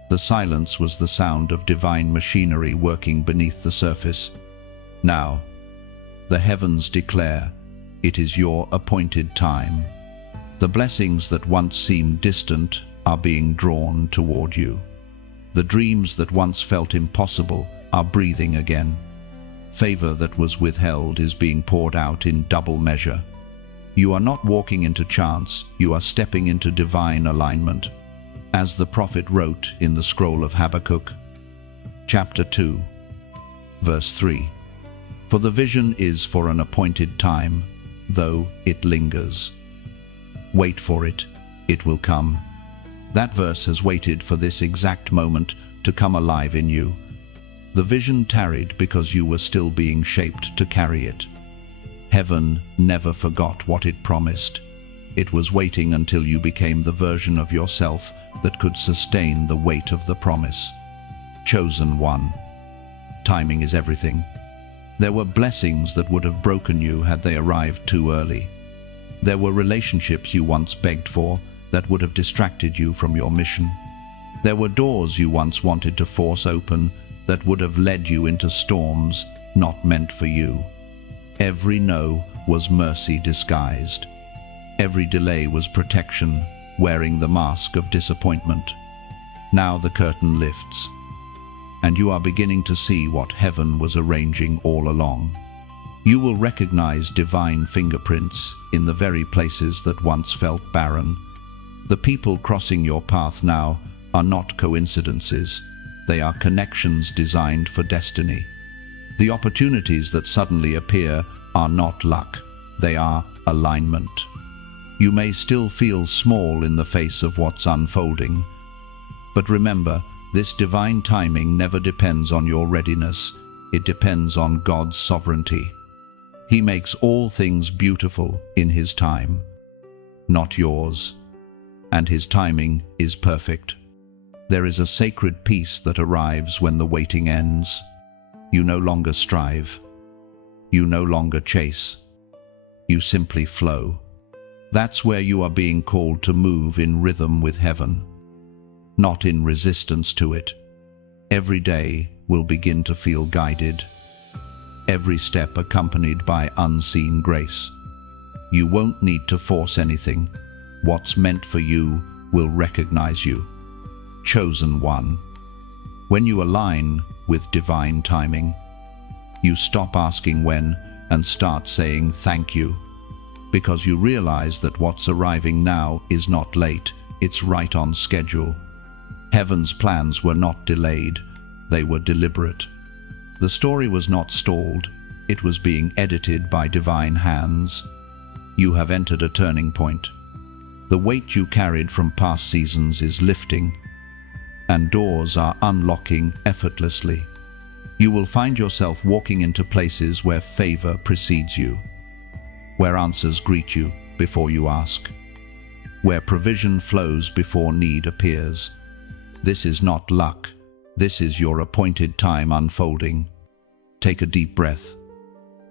The silence was the sound of divine machinery working beneath the surface. Now, the heavens declare, it is your appointed time. The blessings that once seemed distant are being drawn toward you. The dreams that once felt impossible are breathing again. Favor that was withheld is being poured out in double measure. You are not walking into chance, you are stepping into divine alignment. As the prophet wrote in the scroll of Habakkuk, chapter 2, verse 3, "For the vision is for an appointed time, though it lingers. Wait for it, it will come." That verse has waited for this exact moment to come alive in you. The vision tarried because you were still being shaped to carry it. Heaven never forgot what it promised. It was waiting until you became the version of yourself that could sustain the weight of the promise. Chosen one. Timing is everything. There were blessings that would have broken you had they arrived too early. There were relationships you once begged for that would have distracted you from your mission. There were doors you once wanted to force open that would have led you into storms not meant for you. Every no was mercy disguised. Every delay was protection, wearing the mask of disappointment. Now the curtain lifts, and you are beginning to see what heaven was arranging all along. You will recognize divine fingerprints in the very places that once felt barren. The people crossing your path now are not coincidences. They are connections designed for destiny. The opportunities that suddenly appear are not luck. They are alignment. You may still feel small in the face of what's unfolding. But remember, this divine timing never depends on your readiness. It depends on God's sovereignty. He makes all things beautiful in His time, not yours. And His timing is perfect. There is a sacred peace that arrives when the waiting ends. You no longer strive. You no longer chase. You simply flow. That's where you are being called to move in rhythm with heaven, not in resistance to it. Every day will begin to feel guided, every step accompanied by unseen grace. You won't need to force anything. What's meant for you will recognize you. Chosen one. When you align with divine timing, you stop asking when and start saying thank you, because you realize that what's arriving now is not late, it's right on schedule. Heaven's plans were not delayed, they were deliberate. The story was not stalled, it was being edited by divine hands. You have entered a turning point. The weight you carried from past seasons is lifting, and doors are unlocking effortlessly. You will find yourself walking into places where favor precedes you, where answers greet you before you ask, where provision flows before need appears. This is not luck. This is your appointed time unfolding. Take a deep breath.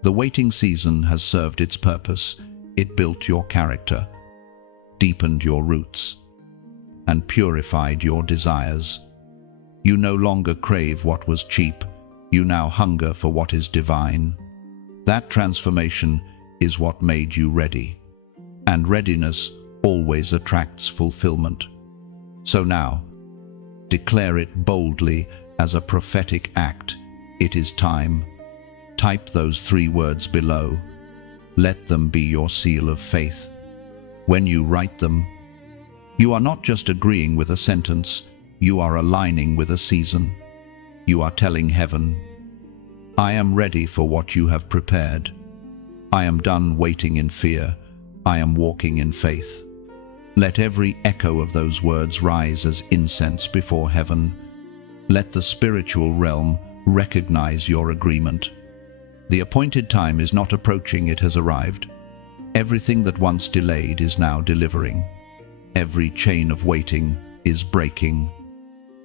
The waiting season has served its purpose. It built your character, deepened your roots, and purified your desires. You no longer crave what was cheap. You now hunger for what is divine. That transformation is what made you ready. And readiness always attracts fulfillment. So now, declare it boldly as a prophetic act. It is time. Type those 3 words below. Let them be your seal of faith. When you write them, you are not just agreeing with a sentence, you are aligning with a season. You are telling heaven, I am ready for what you have prepared. I am done waiting in fear. I am walking in faith. Let every echo of those words rise as incense before heaven. Let the spiritual realm recognize your agreement. The appointed time is not approaching, it has arrived. Everything that once delayed is now delivering. Every chain of waiting is breaking.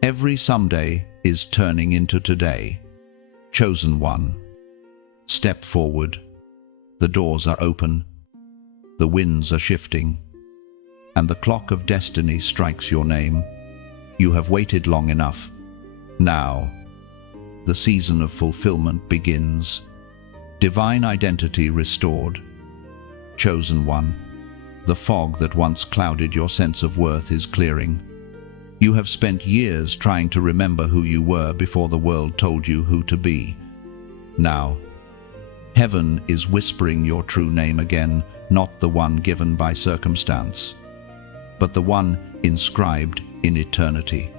Every someday is turning into today. Chosen one. Step forward. The doors are open, the winds are shifting, and the clock of destiny strikes your name. You have waited long enough. Now, the season of fulfillment begins. Divine identity restored. Chosen one. The fog that once clouded your sense of worth is clearing. You have spent years trying to remember who you were before the world told you who to be. Now, heaven is whispering your true name again, not the one given by circumstance, but the one inscribed in eternity.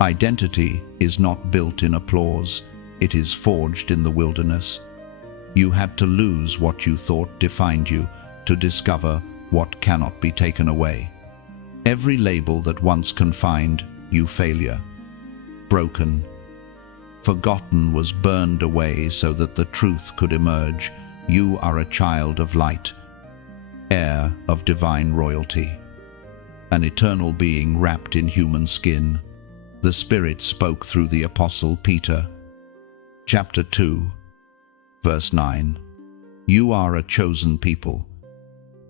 Identity is not built in applause, it is forged in the wilderness. You had to lose what you thought defined you to discover what cannot be taken away. Every label that once confined you, failure, broken, forgotten, was burned away so that the truth could emerge. You are a child of light, heir of divine royalty, an eternal being wrapped in human skin. The Spirit spoke through the Apostle Peter. Chapter 2, verse 9. You are a chosen people,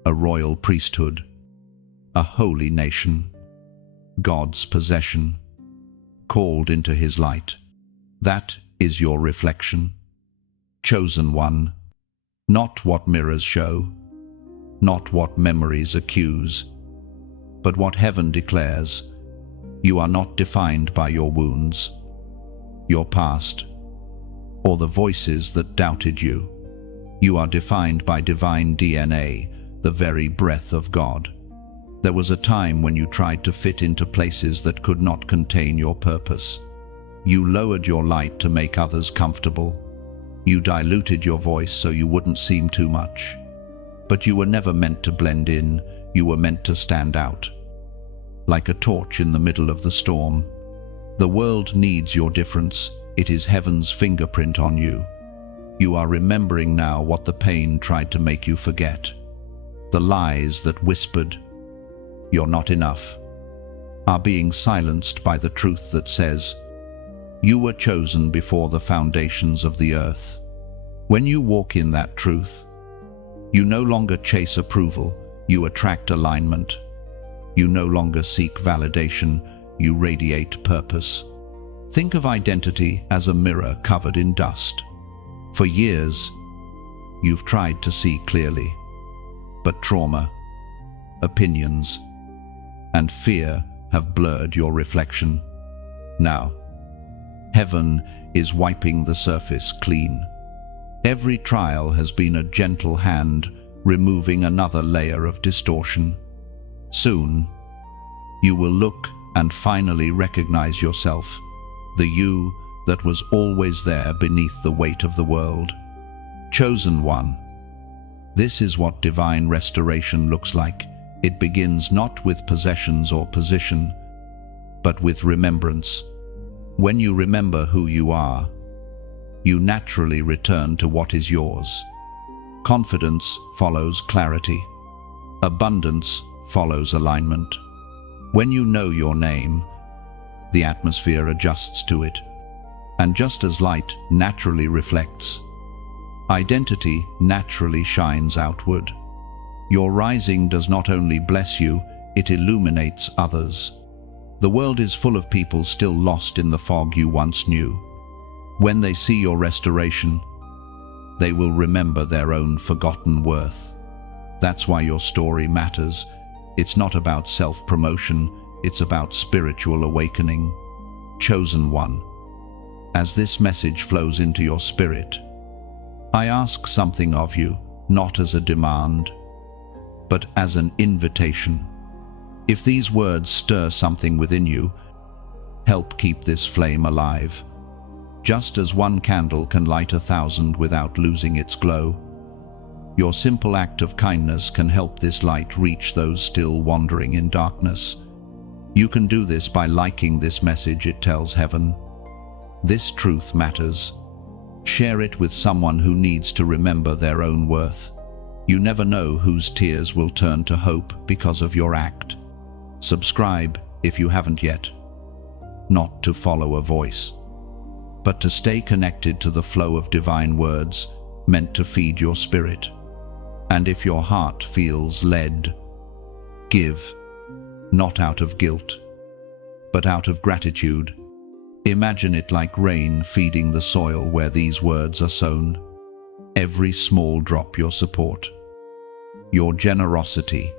a royal priesthood, a holy nation, God's possession, called into His light. That is your reflection. Chosen one, not what mirrors show, not what memories accuse, but what heaven declares. You are not defined by your wounds, your past, or the voices that doubted you. You are defined by divine DNA, the very breath of God. There was a time when you tried to fit into places that could not contain your purpose. You lowered your light to make others comfortable. You diluted your voice so you wouldn't seem too much. But you were never meant to blend in, you were meant to stand out. Like a torch in the middle of the storm. The world needs your difference. It is heaven's fingerprint on you. You are remembering now what the pain tried to make you forget. The lies that whispered, "You're not enough," are being silenced by the truth that says, "You were chosen before the foundations of the earth." When you walk in that truth, you no longer chase approval, you attract alignment. You no longer seek validation, you radiate purpose. Think of identity as a mirror covered in dust. For years, you've tried to see clearly, but trauma, opinions, and fear have blurred your reflection. Now, heaven is wiping the surface clean. Every trial has been a gentle hand removing another layer of distortion. Soon, you will look and finally recognize yourself, the you that was always there beneath the weight of the world. Chosen one. This is what divine restoration looks like. It begins not with possessions or position, but with remembrance. When you remember who you are, you naturally return to what is yours. Confidence follows clarity. Abundance follows alignment. When you know your name, the atmosphere adjusts to it. And just as light naturally reflects, identity naturally shines outward. Your rising does not only bless you, it illuminates others. The world is full of people still lost in the fog you once knew. When they see your restoration, they will remember their own forgotten worth. That's why your story matters. It's not about self-promotion, it's about spiritual awakening. Chosen one. As this message flows into your spirit, I ask something of you, not as a demand, but as an invitation. If these words stir something within you, help keep this flame alive. Just as one candle can light 1,000 without losing its glow, your simple act of kindness can help this light reach those still wandering in darkness. You can do this by liking this message it tells heaven. This truth matters. Share it with someone who needs to remember their own worth. You never know whose tears will turn to hope because of your act. Subscribe if you haven't yet. Not to follow a voice, but to stay connected to the flow of divine words meant to feed your spirit. And if your heart feels led, give, not out of guilt, but out of gratitude. Imagine it like rain feeding the soil where these words are sown. Every small drop your support, your generosity,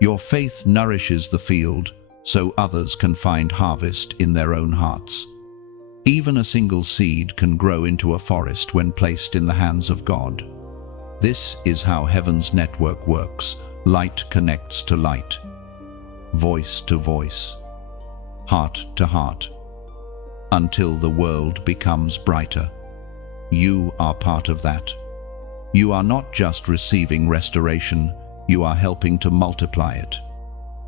your faith nourishes the field so others can find harvest in their own hearts. Even a single seed can grow into a forest when placed in the hands of God. This is how heaven's network works. Light connects to light, voice to voice, heart to heart, until the world becomes brighter. You are part of that. You are not just receiving restoration, you are helping to multiply it.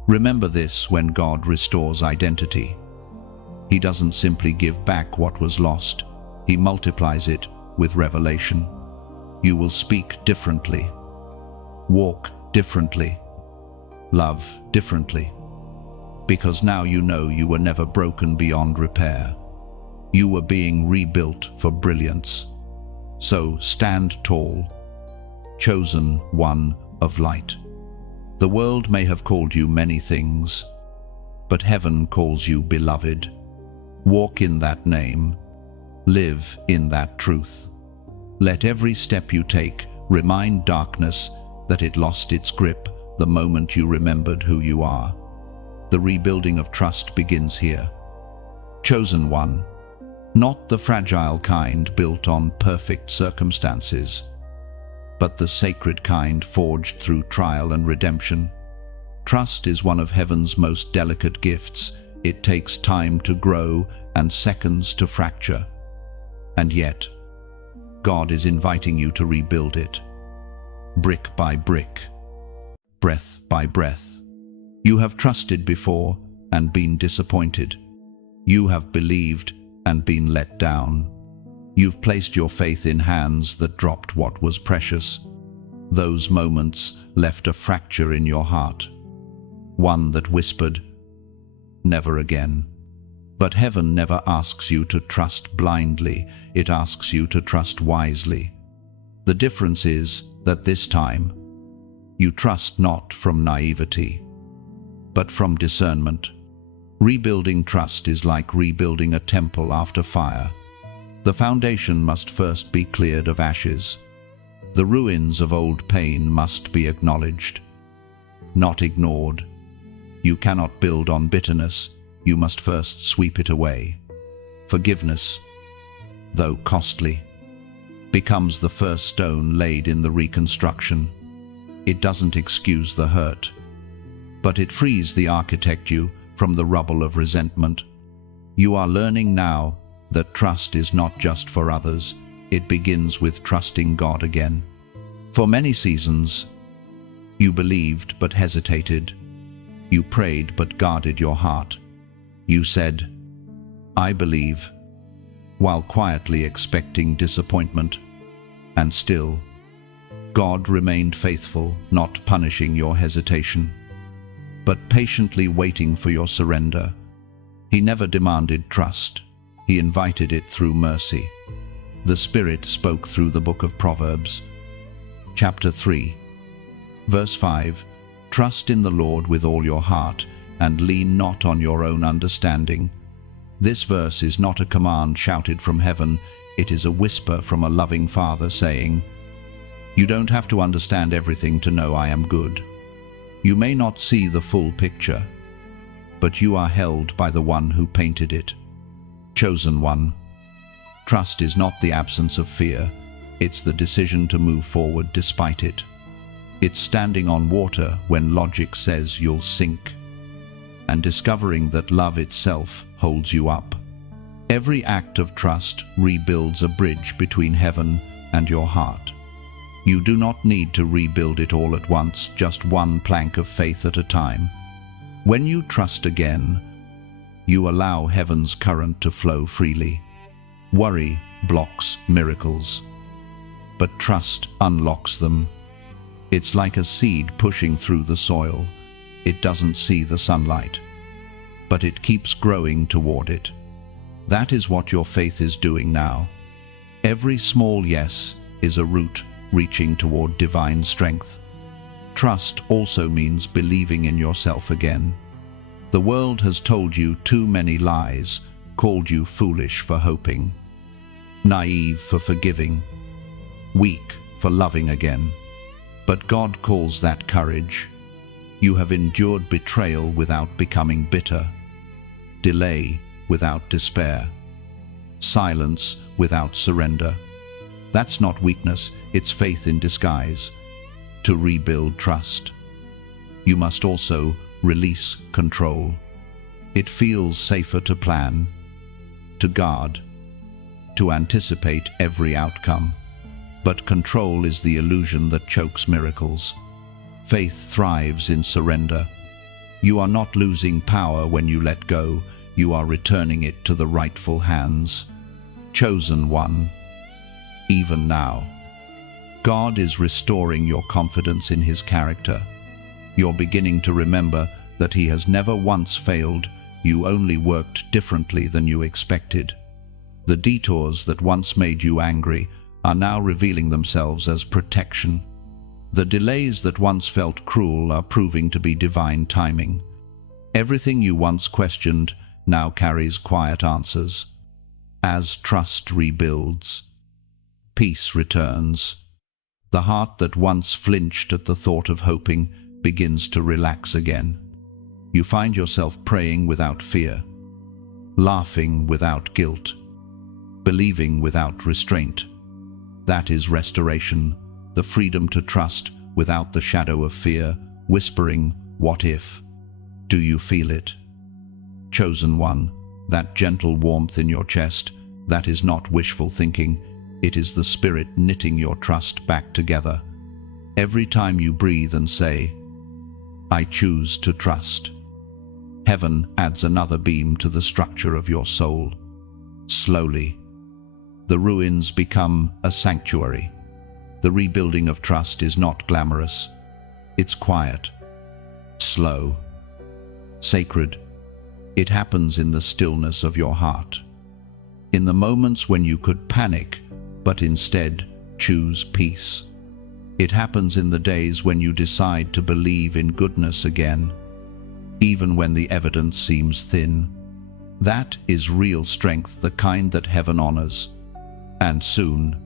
Remember this when God restores identity. He doesn't simply give back what was lost, He multiplies it with revelation. You will speak differently, walk differently, love differently. Because now you know you were never broken beyond repair. You were being rebuilt for brilliance. So stand tall, chosen one of light. The world may have called you many things, but heaven calls you beloved. Walk in that name. Live in that truth. Let every step you take remind darkness that it lost its grip the moment you remembered who you are. The rebuilding of trust begins here. Chosen one, not the fragile kind built on perfect circumstances, but the sacred kind forged through trial and redemption. Trust is one of heaven's most delicate gifts. It takes time to grow and seconds to fracture. And yet, God is inviting you to rebuild it, brick by brick, breath by breath. You have trusted before and been disappointed. You have believed and been let down. You've placed your faith in hands that dropped what was precious. Those moments left a fracture in your heart, one that whispered, "Never again." But heaven never asks you to trust blindly, it asks you to trust wisely. The difference is that this time, you trust not from naivety, but from discernment. Rebuilding trust is like rebuilding a temple after fire. The foundation must first be cleared of ashes. The ruins of old pain must be acknowledged, not ignored. You cannot build on bitterness. You must first sweep it away. Forgiveness, though costly, becomes the first stone laid in the reconstruction. It doesn't excuse the hurt, but it frees the architect you from the rubble of resentment. You are learning now that trust is not just for others. It begins with trusting God again. For many seasons, you believed but hesitated. You prayed but guarded your heart. You said, "I believe," while quietly expecting disappointment. And still, God remained faithful, not punishing your hesitation, but patiently waiting for your surrender. He never demanded trust. He invited it through mercy. The Spirit spoke through the book of Proverbs, chapter 3, verse 5, "Trust in the Lord with all your heart, and lean not on your own understanding." This verse is not a command shouted from heaven. It is a whisper from a loving Father saying, "You don't have to understand everything to know I am good." You may not see the full picture, but you are held by the one who painted it. Chosen one. Trust is not the absence of fear. It's the decision to move forward despite it. It's standing on water when logic says you'll sink, and discovering that love itself holds you up. Every act of trust rebuilds a bridge between heaven and your heart. You do not need to rebuild it all at once, just one plank of faith at a time. When you trust again, you allow heaven's current to flow freely. Worry blocks miracles, but trust unlocks them. It's like a seed pushing through the soil. It doesn't see the sunlight, but it keeps growing toward it. That is what your faith is doing now. Every small yes is a root reaching toward divine strength. Trust also means believing in yourself again. The world has told you too many lies, called you foolish for hoping, naive for forgiving, weak for loving again. But God calls that courage. You have endured betrayal without becoming bitter, delay without despair, silence without surrender. That's not weakness, it's faith in disguise. To rebuild trust, you must also release control. It feels safer to plan, to guard, to anticipate every outcome. But control is the illusion that chokes miracles. Faith thrives in surrender. You are not losing power when you let go. You are returning it to the rightful hands. Chosen one, even now, God is restoring your confidence in His character. You're beginning to remember that He has never once failed. You only worked differently than you expected. The detours that once made you angry are now revealing themselves as protection. The delays that once felt cruel are proving to be divine timing. Everything you once questioned now carries quiet answers. As trust rebuilds, peace returns. The heart that once flinched at the thought of hoping begins to relax again. You find yourself praying without fear, laughing without guilt, believing without restraint. That is restoration, the freedom to trust without the shadow of fear, whispering, "What if?" Do you feel it? Chosen one, that gentle warmth in your chest, that is not wishful thinking. It is the Spirit knitting your trust back together. Every time you breathe and say, "I choose to trust," heaven adds another beam to the structure of your soul. Slowly, the ruins become a sanctuary. The rebuilding of trust is not glamorous. It's quiet, slow, sacred. It happens in the stillness of your heart. In the moments when you could panic, but instead choose peace. It happens in the days when you decide to believe in goodness again, even when the evidence seems thin. That is real strength, the kind that heaven honors. And soon,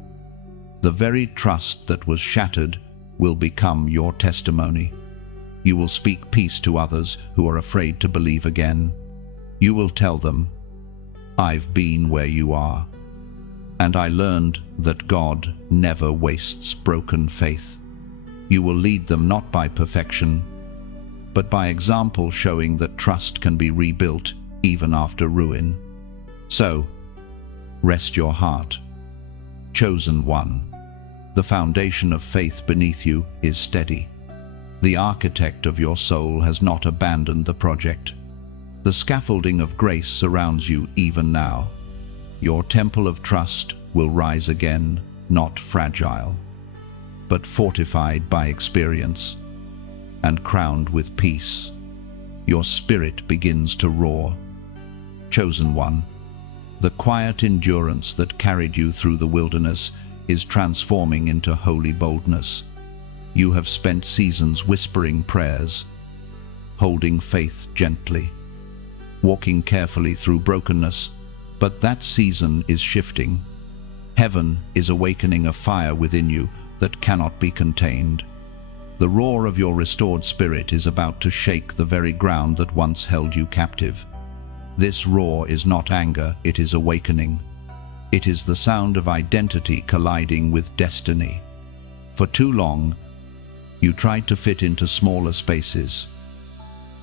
the very trust that was shattered will become your testimony. You will speak peace to others who are afraid to believe again. You will tell them, "I've been where you are, and I learned that God never wastes broken faith." You will lead them not by perfection, but by example, showing that trust can be rebuilt even after ruin. So, rest your heart. Chosen one, the foundation of faith beneath you is steady. The architect of your soul has not abandoned the project. The scaffolding of grace surrounds you even now. Your temple of trust will rise again, not fragile, but fortified by experience and crowned with peace. Your spirit begins to roar. Chosen one, the quiet endurance that carried you through the wilderness is transforming into holy boldness. You have spent seasons whispering prayers, holding faith gently, walking carefully through brokenness, but that season is shifting. Heaven is awakening a fire within you that cannot be contained. The roar of your restored spirit is about to shake the very ground that once held you captive. This roar is not anger, it is awakening. It is the sound of identity colliding with destiny. For too long, you tried to fit into smaller spaces,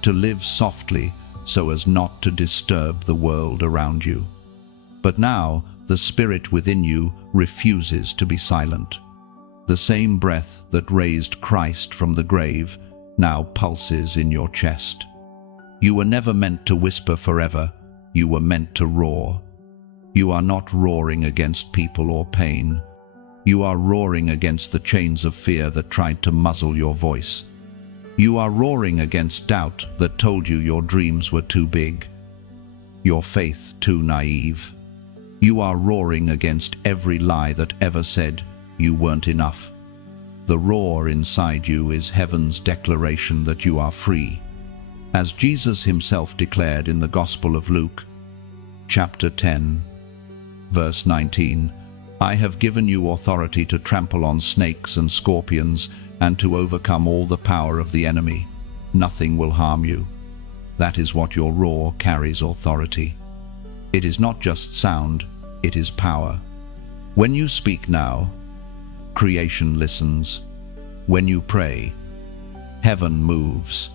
to live softly so as not to disturb the world around you. But now, the spirit within you refuses to be silent. The same breath that raised Christ from the grave now pulses in your chest. You were never meant to whisper forever, you were meant to roar. You are not roaring against people or pain. You are roaring against the chains of fear that tried to muzzle your voice. You are roaring against doubt that told you your dreams were too big, your faith too naive. You are roaring against every lie that ever said you weren't enough. The roar inside you is heaven's declaration that you are free. As Jesus himself declared in the Gospel of Luke, chapter 10, verse 19, "I have given you authority to trample on snakes and scorpions and to overcome all the power of the enemy. Nothing will harm you." That is what your roar carries: authority. It is not just sound, it is power. When you speak now, creation listens. When you pray, heaven moves.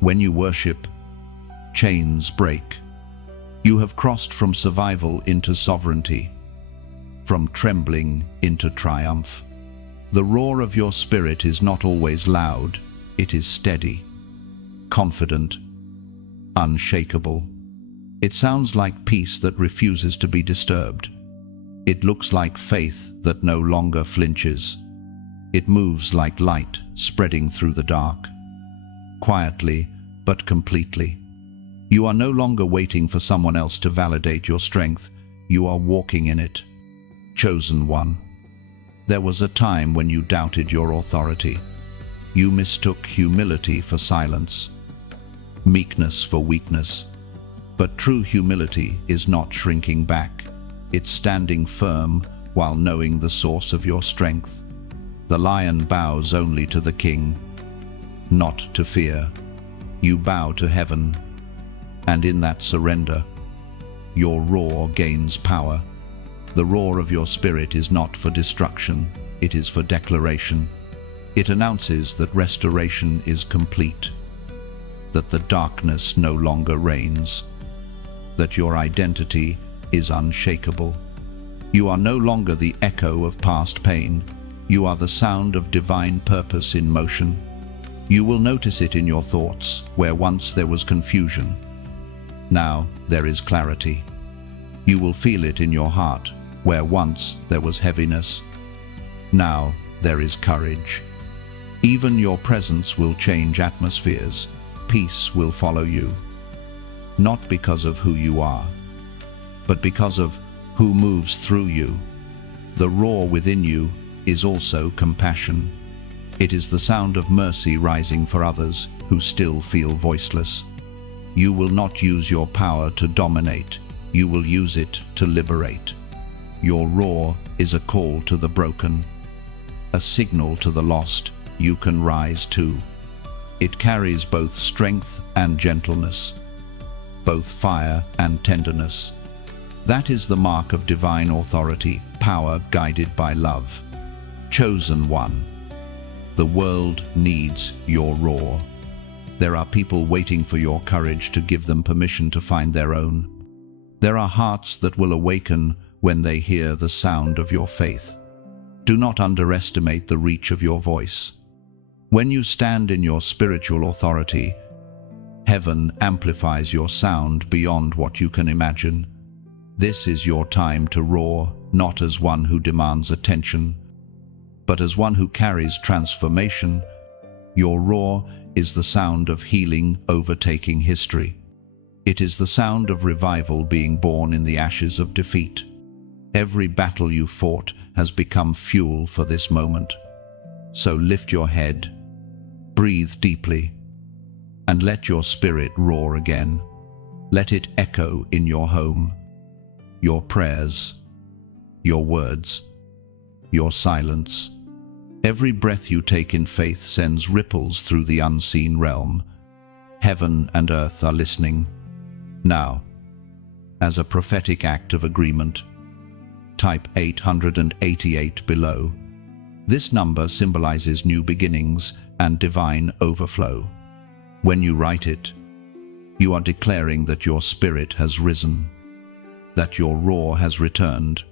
When you worship, chains break. You have crossed from survival into sovereignty, from trembling into triumph. The roar of your spirit is not always loud, it is steady, confident, unshakable. It sounds like peace that refuses to be disturbed. It looks like faith that no longer flinches. It moves like light, spreading through the dark. Quietly, but completely. You are no longer waiting for someone else to validate your strength. You are walking in it. Chosen one. There was a time when you doubted your authority. You mistook humility for silence, meekness for weakness. But true humility is not shrinking back. It's standing firm while knowing the source of your strength. The lion bows only to the king, not to fear. You bow to heaven, and in that surrender, your roar gains power. The roar of your spirit is not for destruction, it is for declaration. It announces that restoration is complete, that the darkness no longer reigns, that your identity is unshakable. You are no longer the echo of past pain. You are the sound of divine purpose in motion. You will notice it in your thoughts, where once there was confusion. Now there is clarity. You will feel it in your heart, where once there was heaviness. Now there is courage. Even your presence will change atmospheres. Peace will follow you. Not because of who you are, but because of who moves through you. The roar within you is also compassion. It is the sound of mercy rising for others who still feel voiceless. You will not use your power to dominate. You will use it to liberate. Your roar is a call to the broken, a signal to the lost. You can rise too. It carries both strength and gentleness, both fire and tenderness. That is the mark of divine authority, power guided by love. Chosen one. The world needs your roar. There are people waiting for your courage to give them permission to find their own. There are hearts that will awaken when they hear the sound of your faith. Do not underestimate the reach of your voice. When you stand in your spiritual authority, heaven amplifies your sound beyond what you can imagine. This is your time to roar, not as one who demands attention, but as one who carries transformation. Your roar is the sound of healing overtaking history. It is the sound of revival being born in the ashes of defeat. Every battle you fought has become fuel for this moment. So lift your head, breathe deeply, and let your spirit roar again. Let it echo in your home, your prayers, your words, your silence. Every breath you take in faith sends ripples through the unseen realm. Heaven and earth are listening. Now, as a prophetic act of agreement, type 888 below. This number symbolizes new beginnings and divine overflow. When you write it, you are declaring that your spirit has risen, that your roar has returned,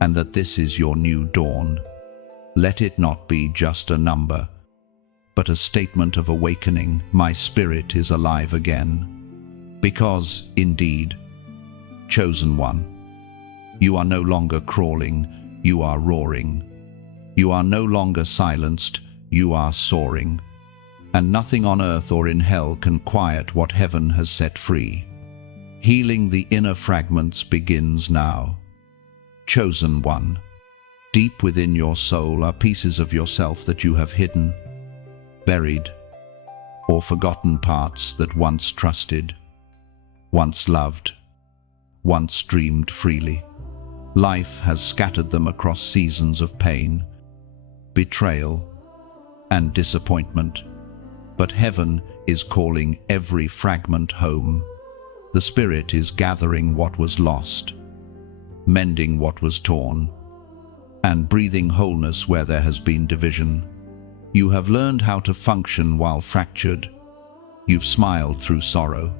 and that this is your new dawn. Let it not be just a number, but a statement of awakening. My spirit is alive again. Because, indeed, chosen one, you are no longer crawling, you are roaring. You are no longer silenced, you are soaring. And nothing on earth or in hell can quiet what heaven has set free. Healing the inner fragments begins now. Chosen one, deep within your soul are pieces of yourself that you have hidden, buried, or forgotten parts that once trusted, once loved, once dreamed freely. Life has scattered them across seasons of pain, betrayal, and disappointment. But heaven is calling every fragment home. The Spirit is gathering what was lost, mending what was torn, and breathing wholeness where there has been division. You have learned how to function while fractured. You've smiled through sorrow,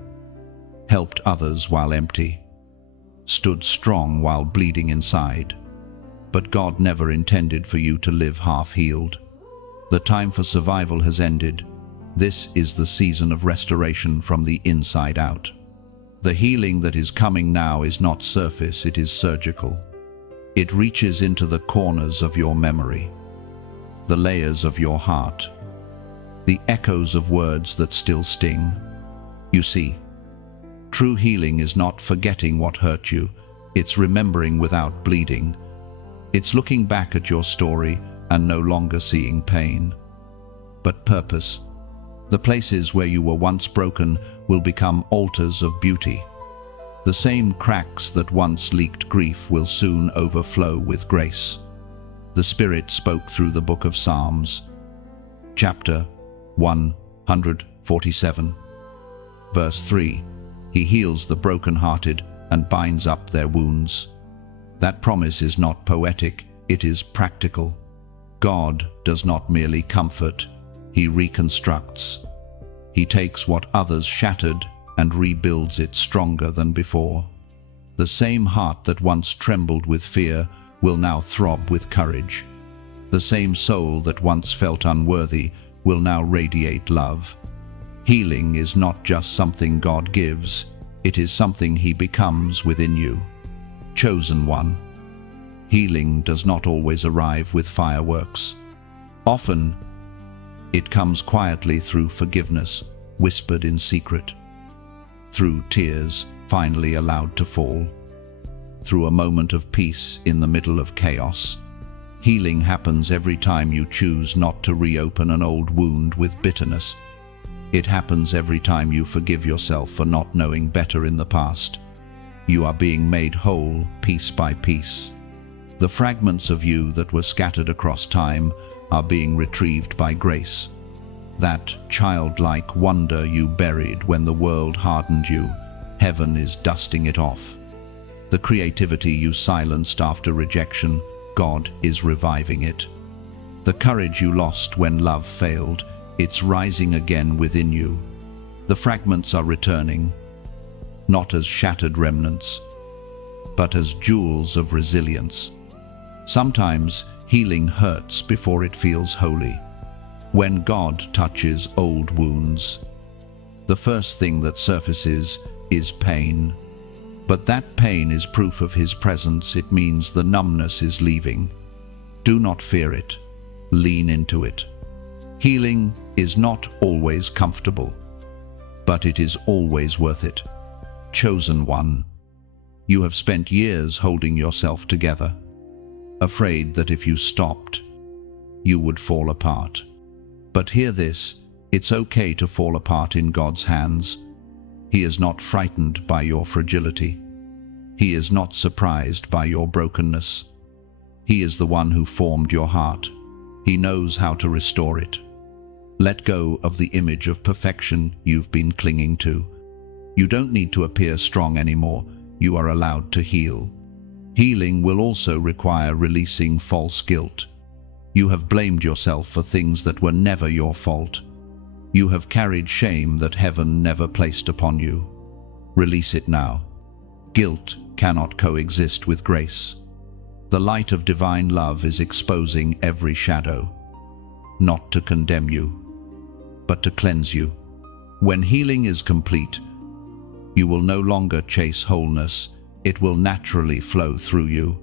helped others while empty, stood strong while bleeding inside. But God never intended for you to live half-healed. The time for survival has ended. This is the season of restoration from the inside out. The healing that is coming now is not surface, it is surgical. It reaches into the corners of your memory, the layers of your heart, the echoes of words that still sting. You see, true healing is not forgetting what hurt you, it's remembering without bleeding. It's looking back at your story and no longer seeing pain, but purpose. The places where you were once broken will become altars of beauty. The same cracks that once leaked grief will soon overflow with grace. The Spirit spoke through the book of Psalms, chapter 147, verse 3. He heals the broken-hearted and binds up their wounds. That promise is not poetic, it is practical. God does not merely comfort, He reconstructs. He takes what others shattered and rebuilds it stronger than before. The same heart that once trembled with fear will now throb with courage. The same soul that once felt unworthy will now radiate love. Healing is not just something God gives, it is something He becomes within you. Chosen one. Healing does not always arrive with fireworks. Often, it comes quietly through forgiveness, whispered in secret, through tears finally allowed to fall, through a moment of peace in the middle of chaos. Healing happens every time you choose not to reopen an old wound with bitterness. It happens every time you forgive yourself for not knowing better in the past. You are being made whole piece by piece. The fragments of you that were scattered across time are being retrieved by grace. That childlike wonder you buried when the world hardened you, heaven is dusting it off. The creativity you silenced after rejection, God is reviving it. The courage you lost when love failed, it's rising again within you. The fragments are returning, not as shattered remnants, but as jewels of resilience. Sometimes healing hurts before it feels holy. When God touches old wounds, the first thing that surfaces is pain. But that pain is proof of His presence. It means the numbness is leaving. Do not fear it. Lean into it. Healing is not always comfortable, but it is always worth it. Chosen one. You have spent years holding yourself together, afraid that if you stopped, you would fall apart. But hear this, it's okay to fall apart in God's hands. He is not frightened by your fragility. He is not surprised by your brokenness. He is the one who formed your heart. He knows how to restore it. Let go of the image of perfection you've been clinging to. You don't need to appear strong anymore. You are allowed to heal. Healing will also require releasing false guilt. You have blamed yourself for things that were never your fault. You have carried shame that heaven never placed upon you. Release it now. Guilt cannot coexist with grace. The light of divine love is exposing every shadow, not to condemn you, but to cleanse you. When healing is complete, you will no longer chase wholeness. It will naturally flow through you.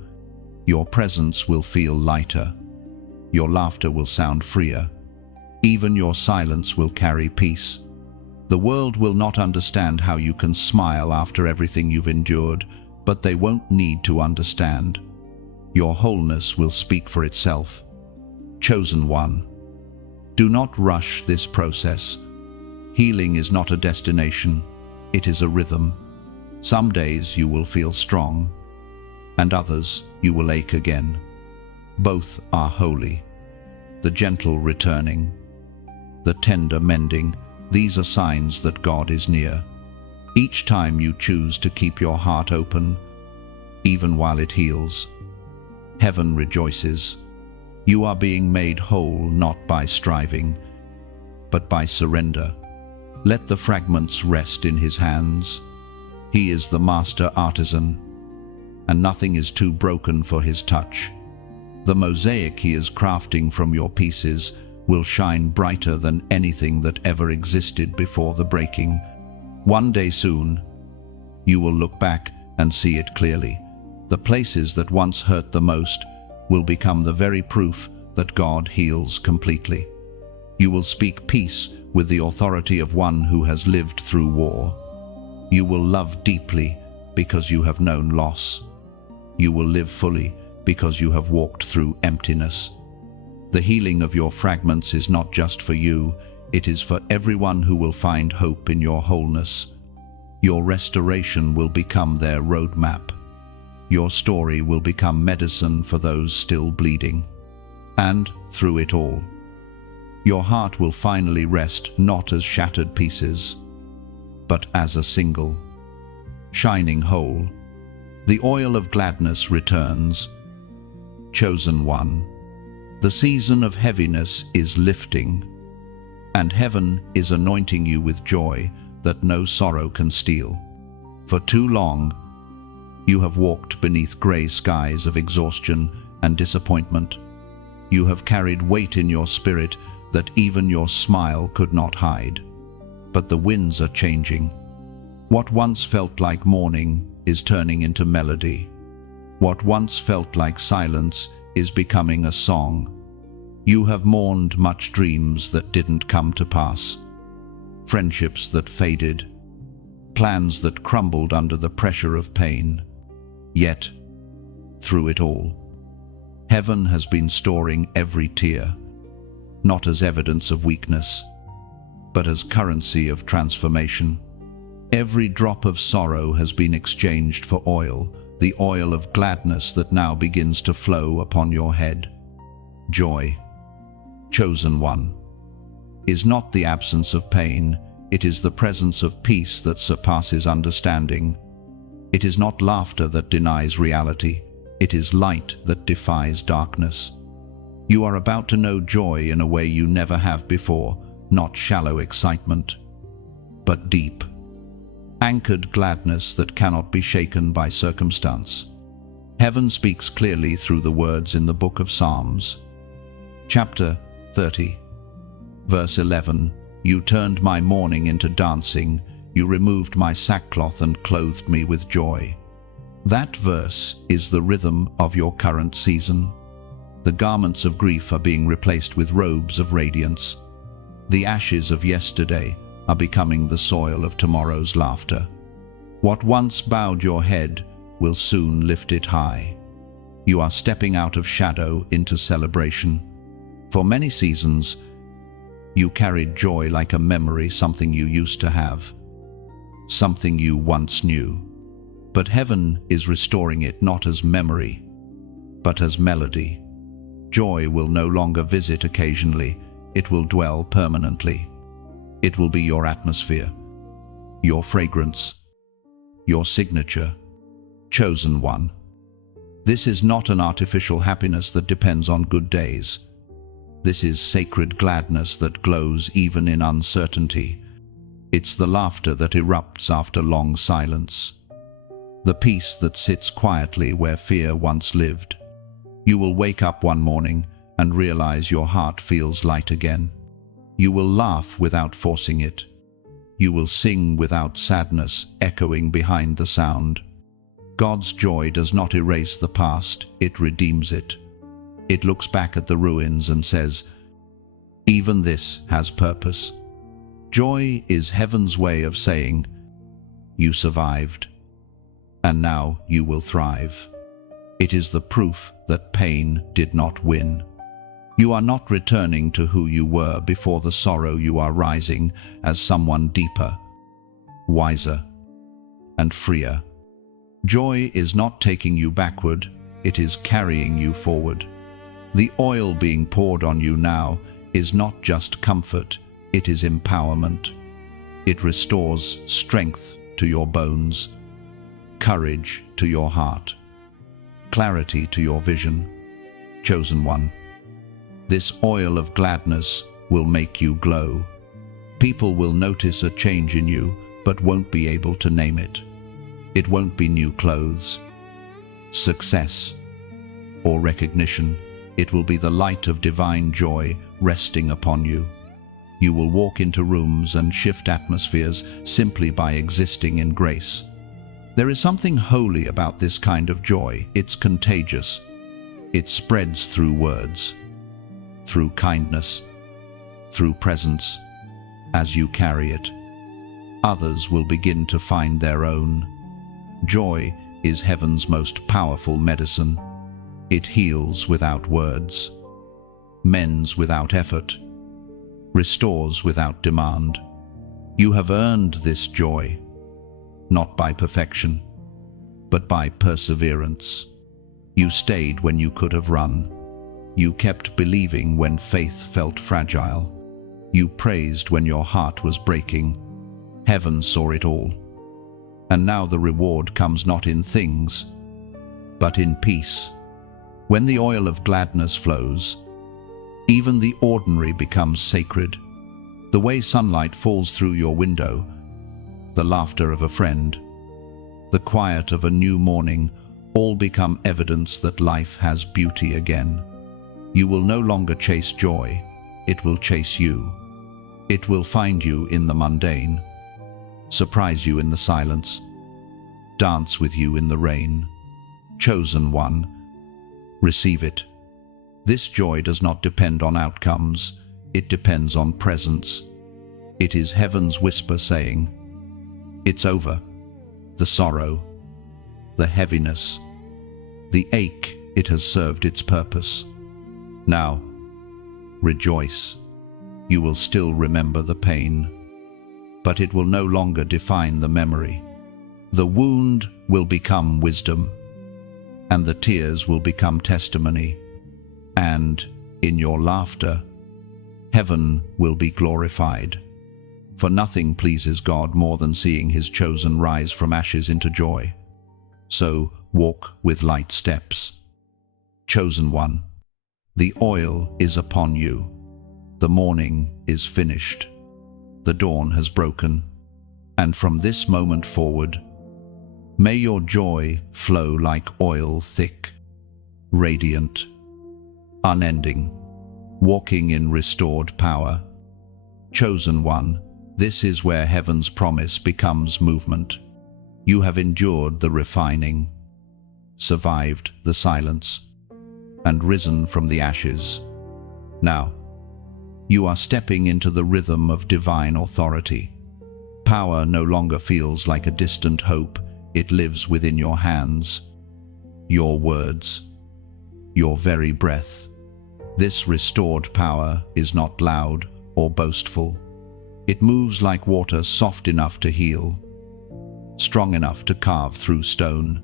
Your presence will feel lighter. Your laughter will sound freer. Even your silence will carry peace. The world will not understand how you can smile after everything you've endured, but they won't need to understand. Your wholeness will speak for itself. Chosen one. Do not rush this process. Healing is not a destination, it is a rhythm. Some days you will feel strong, and others you will ache again. Both are holy. The gentle returning, the tender mending, these are signs that God is near. Each time you choose to keep your heart open, even while it heals, heaven rejoices. You are being made whole not by striving, but by surrender. Let the fragments rest in His hands. He is the master artisan, and nothing is too broken for His touch. The mosaic He is crafting from your pieces will shine brighter than anything that ever existed before the breaking. One day soon, you will look back and see it clearly. The places that once hurt the most will become the very proof that God heals completely. You will speak peace with the authority of one who has lived through war. You will love deeply because you have known loss. You will live fully because you have walked through emptiness. The healing of your fragments is not just for you, it is for everyone who will find hope in your wholeness. Your restoration will become their roadmap. Your story will become medicine for those still bleeding. And, through it all, your heart will finally rest not as shattered pieces, but as a single, shining whole. The oil of gladness returns. Chosen one, the season of heaviness is lifting, and heaven is anointing you with joy that no sorrow can steal. For too long, you have walked beneath grey skies of exhaustion and disappointment. You have carried weight in your spirit that even your smile could not hide. But the winds are changing. What once felt like mourning is turning into melody. What once felt like silence is becoming a song. You have mourned much dreams that didn't come to pass, friendships that faded, plans that crumbled under the pressure of pain. Yet, through it all, heaven has been storing every tear, not as evidence of weakness, but as currency of transformation. Every drop of sorrow has been exchanged for oil, the oil of gladness that now begins to flow upon your head. Joy, chosen one, is not the absence of pain, it is the presence of peace that surpasses understanding. It is not laughter that denies reality, it is light that defies darkness. You are about to know joy in a way you never have before, not shallow excitement, but deep, anchored gladness that cannot be shaken by circumstance. Heaven speaks clearly through the words in the book of Psalms. Chapter 30, verse 11, You turned my mourning into dancing, you removed my sackcloth and clothed me with joy. That verse is the rhythm of your current season. The garments of grief are being replaced with robes of radiance. The ashes of yesterday are becoming the soil of tomorrow's laughter. What once bowed your head will soon lift it high. You are stepping out of shadow into celebration. For many seasons, you carried joy like a memory, something you used to have, something you once knew. But heaven is restoring it not as memory, but as melody. Joy will no longer visit occasionally, it will dwell permanently. It will be your atmosphere, your fragrance, your signature, chosen one. This is not an artificial happiness that depends on good days. This is sacred gladness that glows even in uncertainty. It's the laughter that erupts after long silence, the peace that sits quietly where fear once lived. You will wake up one morning and realize your heart feels light again. You will laugh without forcing it. You will sing without sadness echoing behind the sound. God's joy does not erase the past, it redeems it. It looks back at the ruins and says, even this has purpose. Joy is heaven's way of saying, you survived, and now you will thrive. It is the proof that pain did not win. You are not returning to who you were before the sorrow. You are rising as someone deeper, wiser, and freer. Joy is not taking you backward, it is carrying you forward. The oil being poured on you now is not just comfort, it is empowerment. It restores strength to your bones, courage to your heart, clarity to your vision. Chosen one, this oil of gladness will make you glow. People will notice a change in you, but won't be able to name it. It won't be new clothes, success, or recognition. It will be the light of divine joy resting upon you. You will walk into rooms and shift atmospheres simply by existing in grace. There is something holy about this kind of joy. It's contagious. It spreads through words. through kindness, through presence. As you carry it, others will begin to find their own. Joy is heaven's most powerful medicine. It heals without words, mends without effort, restores without demand. You have earned this joy, not by perfection, but by perseverance. You stayed when you could have run. You kept believing when faith felt fragile. You praised when your heart was breaking. Heaven saw it all. And now the reward comes not in things, but in peace. When the oil of gladness flows, even the ordinary becomes sacred. The way sunlight falls through your window, the laughter of a friend, the quiet of a new morning, all become evidence that life has beauty again. You will no longer chase joy, it will chase you. It will find you in the mundane, surprise you in the silence, dance with you in the rain. Chosen one, receive it. This joy does not depend on outcomes, it depends on presence. It is heaven's whisper saying, "It's over." The sorrow, the heaviness, the ache, it has served its purpose. Now, rejoice. You will still remember the pain, but it will no longer define the memory. The wound will become wisdom, and the tears will become testimony. And in your laughter, heaven will be glorified. For nothing pleases God more than seeing his chosen rise from ashes into joy. So walk with light steps. Chosen one, the oil is upon you. The morning is finished. The dawn has broken. And from this moment forward, may your joy flow like oil, thick, radiant, unending, walking in restored power. Chosen one, this is where heaven's promise becomes movement. You have endured the refining, survived the silence, and risen from the ashes. Now, you are stepping into the rhythm of divine authority. Power no longer feels like a distant hope, it lives within your hands, your words, your very breath. This restored power is not loud or boastful. It moves like water, soft enough to heal, strong enough to carve through stone.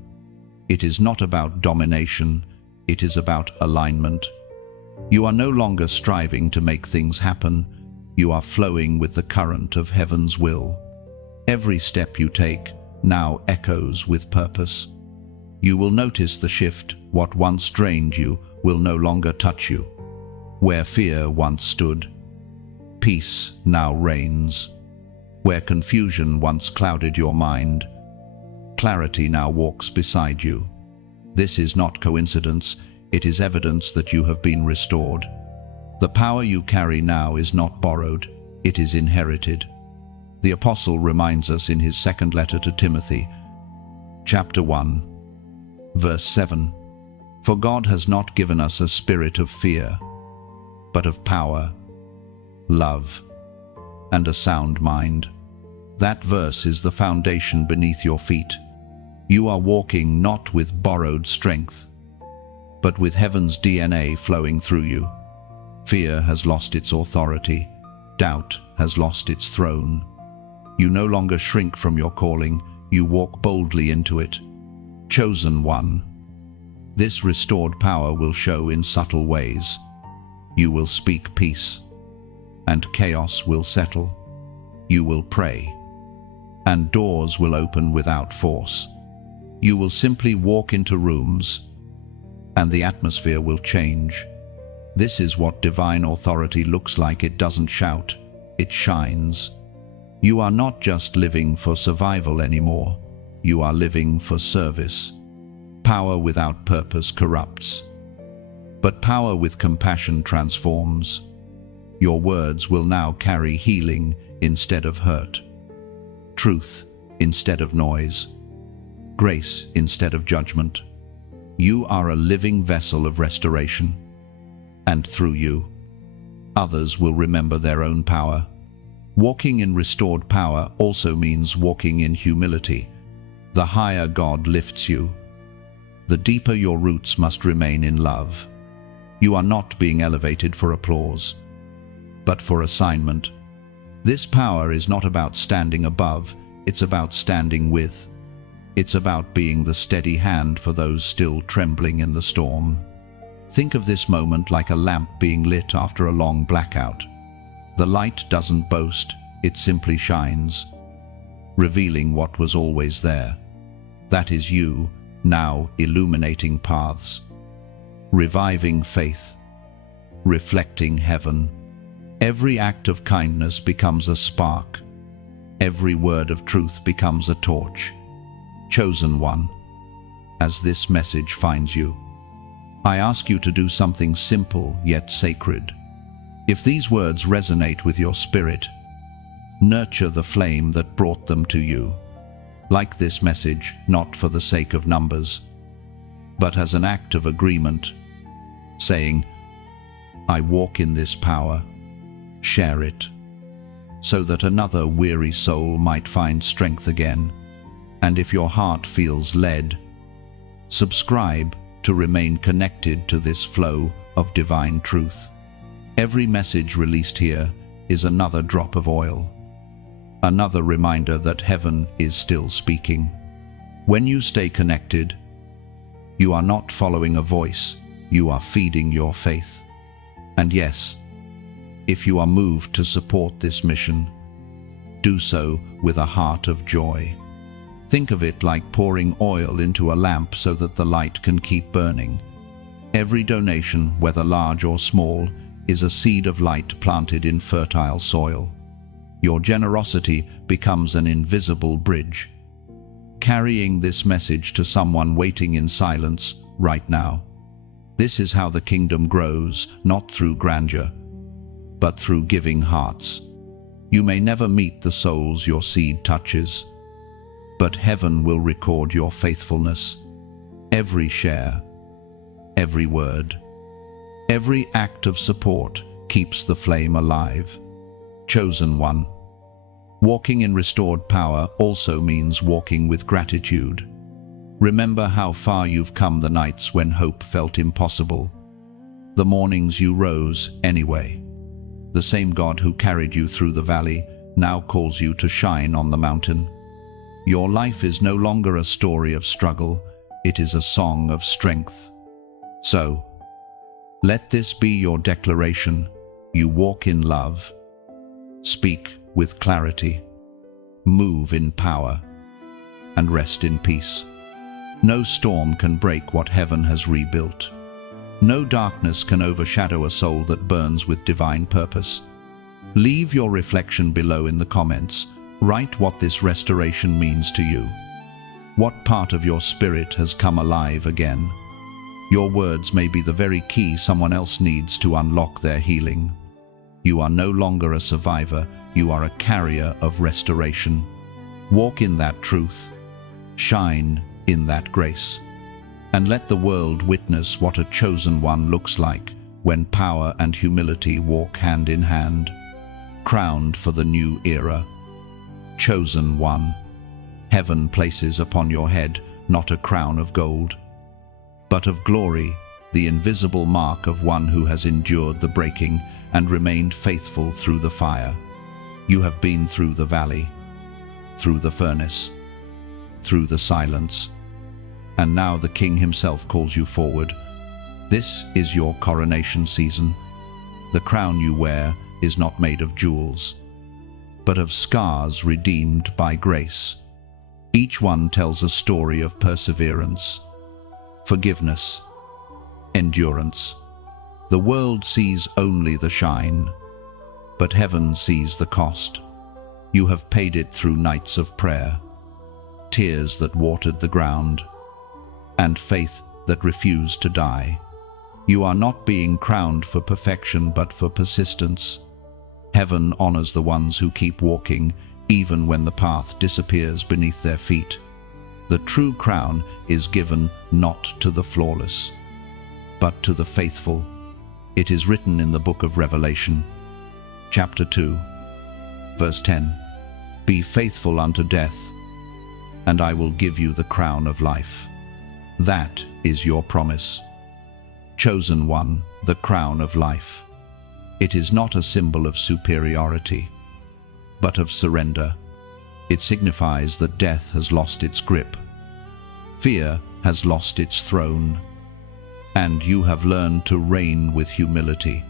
It is not about domination, it is about alignment. You are no longer striving to make things happen, you are flowing with the current of heaven's will. Every step you take now echoes with purpose. You will notice the shift. What once drained you will no longer touch you. Where fear once stood, peace now reigns. Where confusion once clouded your mind, clarity now walks beside you. This is not coincidence, it is evidence that you have been restored. The power you carry now is not borrowed, it is inherited. The Apostle reminds us in his second letter to Timothy, chapter 1, verse 7, "For God has not given us a spirit of fear, but of power, love, and a sound mind." That verse is the foundation beneath your feet. You are walking not with borrowed strength, but with heaven's DNA flowing through you. Fear has lost its authority. Doubt has lost its throne. You no longer shrink from your calling, you walk boldly into it. Chosen one, this restored power will show in subtle ways. You will speak peace, and chaos will settle. You will pray, and doors will open without force. You will simply walk into rooms, and the atmosphere will change. This is what divine authority looks like. It doesn't shout, it shines. You are not just living for survival anymore, you are living for service. Power without purpose corrupts, but power with compassion transforms. Your words will now carry healing instead of hurt, truth instead of noise, grace instead of judgment. You are a living vessel of restoration, and through you, others will remember their own power. Walking in restored power also means walking in humility. The higher God lifts you, the deeper your roots must remain in love. You are not being elevated for applause, but for assignment. This power is not about standing above, it's about standing with. It's about being the steady hand for those still trembling in the storm. Think of this moment like a lamp being lit after a long blackout. The light doesn't boast, it simply shines, revealing what was always there. That is you, now illuminating paths, reviving faith, reflecting heaven. Every act of kindness becomes a spark. Every word of truth becomes a torch. Chosen one, as this message finds you, I ask you to do something simple yet sacred. If these words resonate with your spirit, nurture the flame that brought them to you. Like this message, not for the sake of numbers, but as an act of agreement, saying, I walk in this power. Share it, so that another weary soul might find strength again. And if your heart feels led, subscribe to remain connected to this flow of divine truth. Every message released here is another drop of oil, another reminder that heaven is still speaking. When you stay connected, you are not following a voice, you are feeding your faith. And yes, if you are moved to support this mission, do so with a heart of joy. Think of it like pouring oil into a lamp so that the light can keep burning. Every donation, whether large or small, is a seed of light planted in fertile soil. Your generosity becomes an invisible bridge, carrying this message to someone waiting in silence right now. This is how the kingdom grows, not through grandeur, but through giving hearts. You may never meet the souls your seed touches, but heaven will record your faithfulness. Every share, every word, every act of support keeps the flame alive. Chosen one. Walking in restored power also means walking with gratitude. Remember how far you've come, the nights when hope felt impossible, the mornings you rose anyway. The same God who carried you through the valley now calls you to shine on the mountain. Your life is no longer a story of struggle, it is a song of strength. So, let this be your declaration. You walk in love, speak with clarity, move in power, and rest in peace. No storm can break what heaven has rebuilt. No darkness can overshadow a soul that burns with divine purpose. Leave your reflection below in the comments. Write what this restoration means to you. What part of your spirit has come alive again? Your words may be the very key someone else needs to unlock their healing. You are no longer a survivor, you are a carrier of restoration. Walk in that truth. Shine in that grace. And let the world witness what a chosen one looks like when power and humility walk hand in hand. Crowned for the new era. Chosen one. Heaven places upon your head not a crown of gold, but of glory, the invisible mark of one who has endured the breaking and remained faithful through the fire. You have been through the valley, through the furnace, through the silence, and now the King himself calls you forward. This is your coronation season. The crown you wear is not made of jewels, but of scars redeemed by grace. Each one tells a story of perseverance, forgiveness, endurance. The world sees only the shine, but heaven sees the cost. You have paid it through nights of prayer, tears that watered the ground, and faith that refused to die. You are not being crowned for perfection, but for persistence. Heaven honors the ones who keep walking, even when the path disappears beneath their feet. The true crown is given not to the flawless, but to the faithful. It is written in the book of Revelation, chapter 2, verse 10, "Be faithful unto death, and I will give you the crown of life." That is your promise. Chosen one, the crown of life. It is not a symbol of superiority, but of surrender. It signifies that death has lost its grip, fear has lost its throne, and you have learned to reign with humility.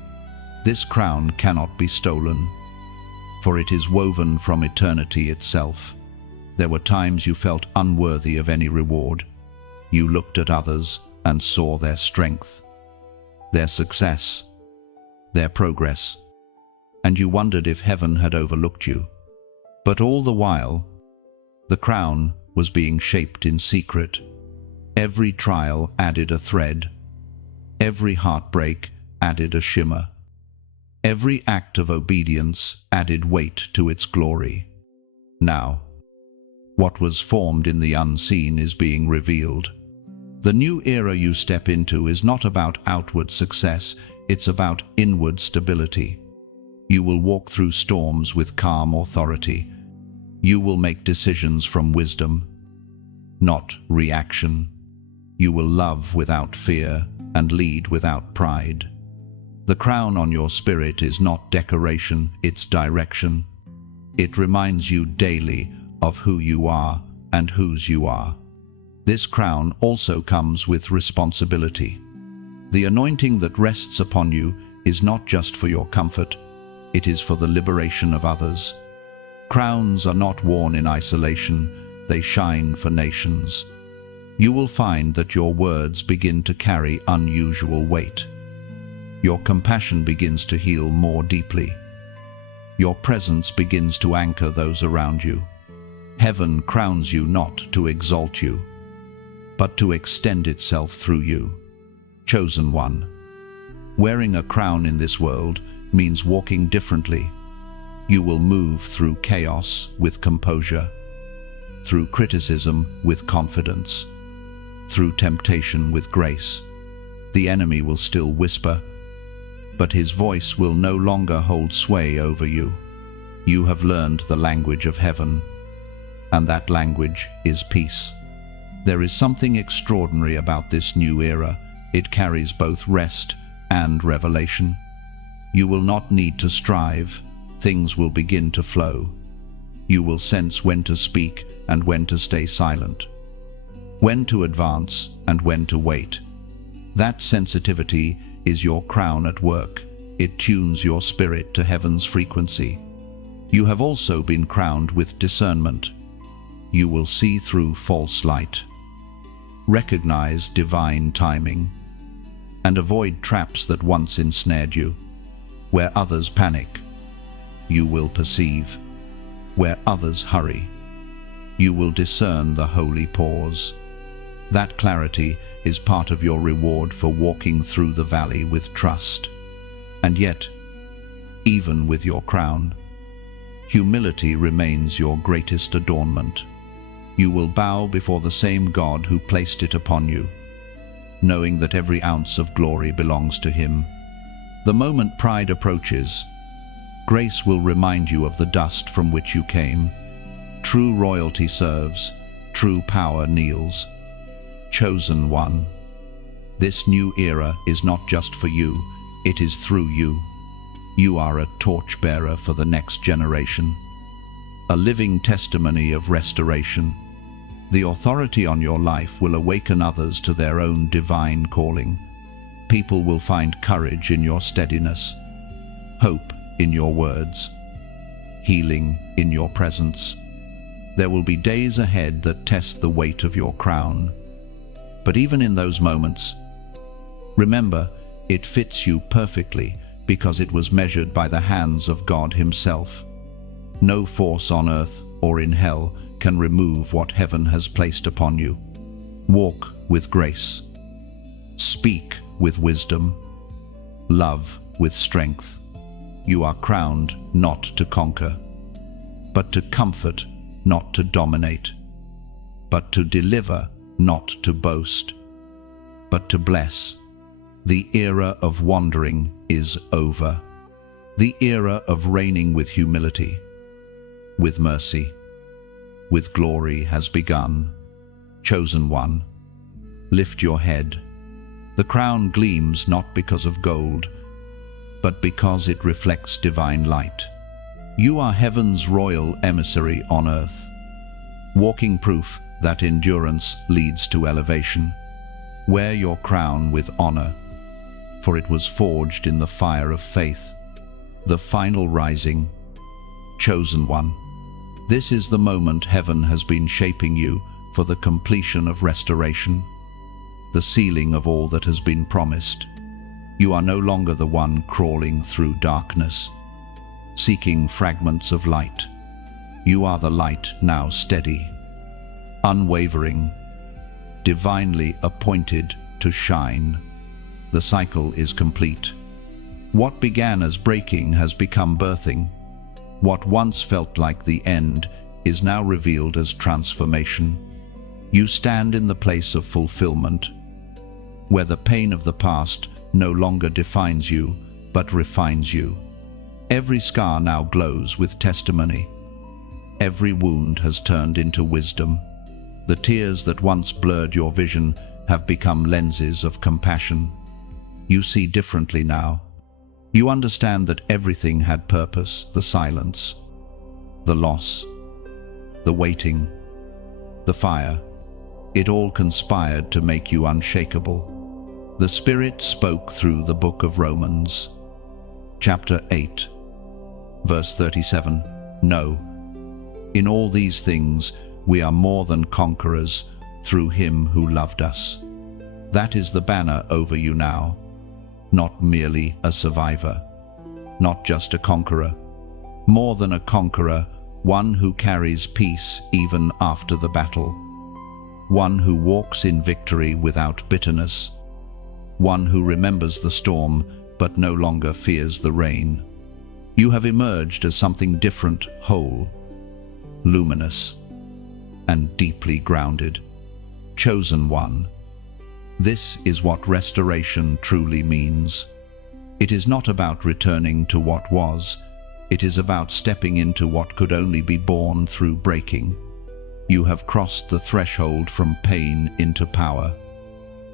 This crown cannot be stolen, for it is woven from eternity itself. There were times you felt unworthy of any reward. You looked at others and saw their strength, their success, their progress, and you wondered if heaven had overlooked you. But all the while, the crown was being shaped in secret. Every trial added a thread. Every heartbreak added a shimmer. Every act of obedience added weight to its glory. Now, what was formed in the unseen is being revealed. The new era you step into is not about outward success, it's about inward stability. You will walk through storms with calm authority. You will make decisions from wisdom, not reaction. You will love without fear and lead without pride. The crown on your spirit is not decoration, it's direction. It reminds you daily of who you are and whose you are. This crown also comes with responsibility. The anointing that rests upon you is not just for your comfort, it is for the liberation of others. Crowns are not worn in isolation, they shine for nations. You will find that your words begin to carry unusual weight. Your compassion begins to heal more deeply. Your presence begins to anchor those around you. Heaven crowns you not to exalt you, but to extend itself through you. Chosen one. Wearing a crown in this world means walking differently. You will move through chaos with composure, through criticism with confidence, through temptation with grace. The enemy will still whisper, but his voice will no longer hold sway over you. You have learned the language of heaven, and that language is peace. There is something extraordinary about this new era. It carries both rest and revelation. You will not need to strive. Things will begin to flow. You will sense when to speak and when to stay silent, when to advance and when to wait. That sensitivity is your crown at work. It tunes your spirit to heaven's frequency. You have also been crowned with discernment. You will see through false light, recognize divine timing, and avoid traps that once ensnared you. Where others panic, you will perceive. Where others hurry, you will discern the holy pause. That clarity is part of your reward for walking through the valley with trust. And yet, even with your crown, humility remains your greatest adornment. You will bow before the same God who placed it upon you, knowing that every ounce of glory belongs to Him. The moment pride approaches, grace will remind you of the dust from which you came. True royalty serves, true power kneels. Chosen one. This new era is not just for you, it is through you. You are a torchbearer for the next generation, a living testimony of restoration. The authority on your life will awaken others to their own divine calling. People will find courage in your steadiness, hope in your words, healing in your presence. There will be days ahead that test the weight of your crown. But even in those moments, remember, it fits you perfectly because it was measured by the hands of God Himself. No force on earth or in hell can remove what heaven has placed upon you. Walk with grace. Speak with wisdom. Love with strength. You are crowned not to conquer, but to comfort, not to dominate, but to deliver, not to boast, but to bless. The era of wandering is over. The era of reigning with humility, with mercy, with glory has begun. Chosen one, lift your head. The crown gleams not because of gold, but because it reflects divine light. You are heaven's royal emissary on earth, walking proof that endurance leads to elevation. Wear your crown with honor, for it was forged in the fire of faith. The final rising. Chosen one, this is the moment heaven has been shaping you for the completion of restoration, the sealing of all that has been promised. You are no longer the one crawling through darkness, seeking fragments of light. You are the light now steady, unwavering, divinely appointed to shine. The cycle is complete. What began as breaking has become birthing. What once felt like the end is now revealed as transformation. You stand in the place of fulfillment, where the pain of the past no longer defines you, but refines you. Every scar now glows with testimony. Every wound has turned into wisdom. The tears that once blurred your vision have become lenses of compassion. You see differently now. You understand that everything had purpose: the silence, the loss, the waiting, the fire. It all conspired to make you unshakable. The Spirit spoke through the book of Romans, chapter 8, verse 37. No, in all these things we are more than conquerors through Him who loved us. That is the banner over you now. Not merely a survivor, not just a conqueror. More than a conqueror, one who carries peace even after the battle. One who walks in victory without bitterness. One who remembers the storm but no longer fears the rain. You have emerged as something different, whole, luminous, and deeply grounded. Chosen one. This is what restoration truly means. It is not about returning to what was. It is about stepping into what could only be born through breaking. You have crossed the threshold from pain into power,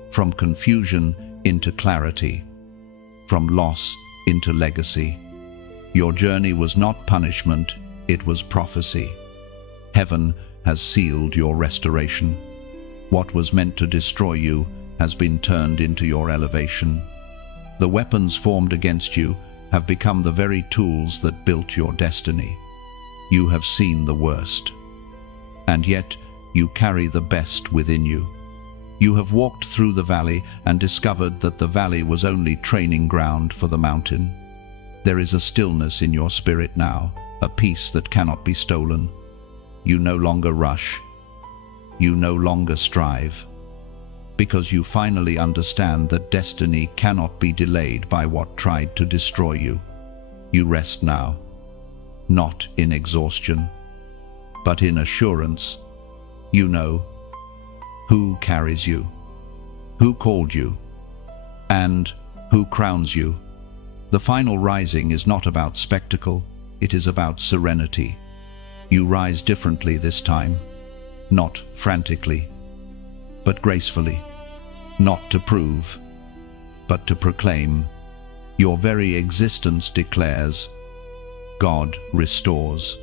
from confusion into clarity, from loss into legacy. Your journey was not punishment, it was prophecy. Heaven has sealed your restoration. What was meant to destroy you has been turned into your elevation. The weapons formed against you have become the very tools that built your destiny. You have seen the worst, and yet you carry the best within you. You have walked through the valley and discovered that the valley was only training ground for the mountain. There is a stillness in your spirit now, a peace that cannot be stolen. You no longer rush. You no longer strive. Because you finally understand that destiny cannot be delayed by what tried to destroy you. You rest now, not in exhaustion, but in assurance. You know who carries you, who called you, and who crowns you. The final rising is not about spectacle, it is about serenity. You rise differently this time, not frantically, but gracefully, not to prove, but to proclaim. Your very existence declares, God restores.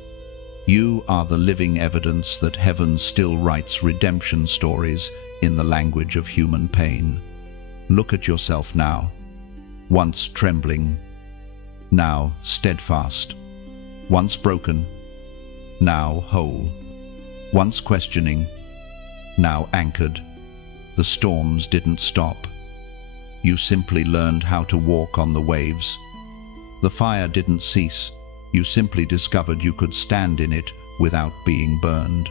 You are the living evidence that heaven still writes redemption stories in the language of human pain. Look at yourself now, once trembling, now steadfast, once broken, now whole, once questioning, now anchored. The storms didn't stop. You simply learned how to walk on the waves. The fire didn't cease. You simply discovered you could stand in it without being burned.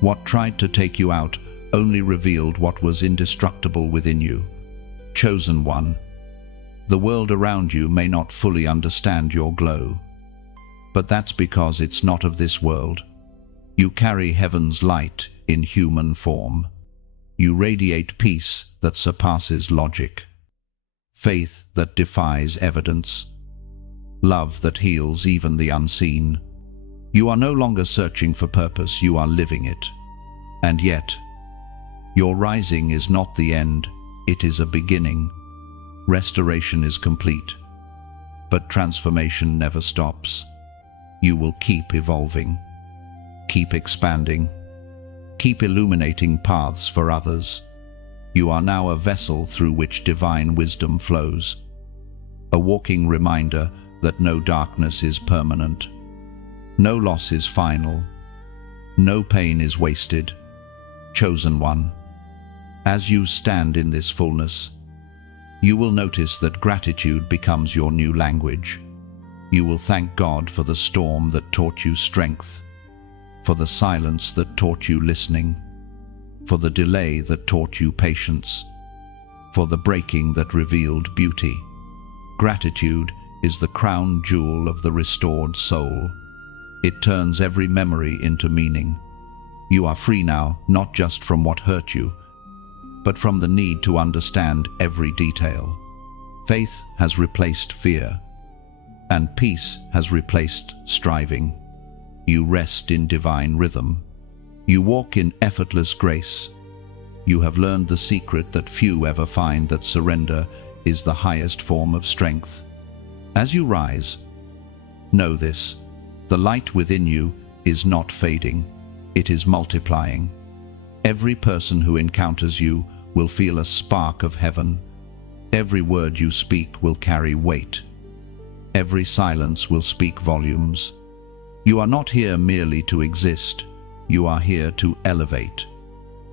What tried to take you out only revealed what was indestructible within you. Chosen one. The world around you may not fully understand your glow, but that's because it's not of this world. You carry heaven's light in human form. You radiate peace that surpasses logic. faith that defies evidence, love that heals even the unseen. You are no longer searching for purpose, you are living it. And yet, your rising is not the end, it is a beginning. Restoration is complete, but transformation never stops. You will keep evolving, keep expanding, keep illuminating paths for others. You are now a vessel through which divine wisdom flows, a walking reminder that no darkness is permanent, no loss is final, no pain is wasted. Chosen one, as you stand in this fullness, you will notice that gratitude becomes your new language. You will thank God for the storm that taught you strength, for the silence that taught you listening, for the delay that taught you patience, for the breaking that revealed beauty. Gratitude is the crown jewel of the restored soul. It turns every memory into meaning. You are free now, not just from what hurt you, but from the need to understand every detail. Faith has replaced fear, and peace has replaced striving. You rest in divine rhythm. You walk in effortless grace. You have learned the secret that few ever find, that surrender is the highest form of strength. As you rise, know this: the light within you is not fading, it is multiplying. Every person who encounters you will feel a spark of heaven. Every word you speak will carry weight. Every silence will speak volumes. You are not here merely to exist, you are here to elevate.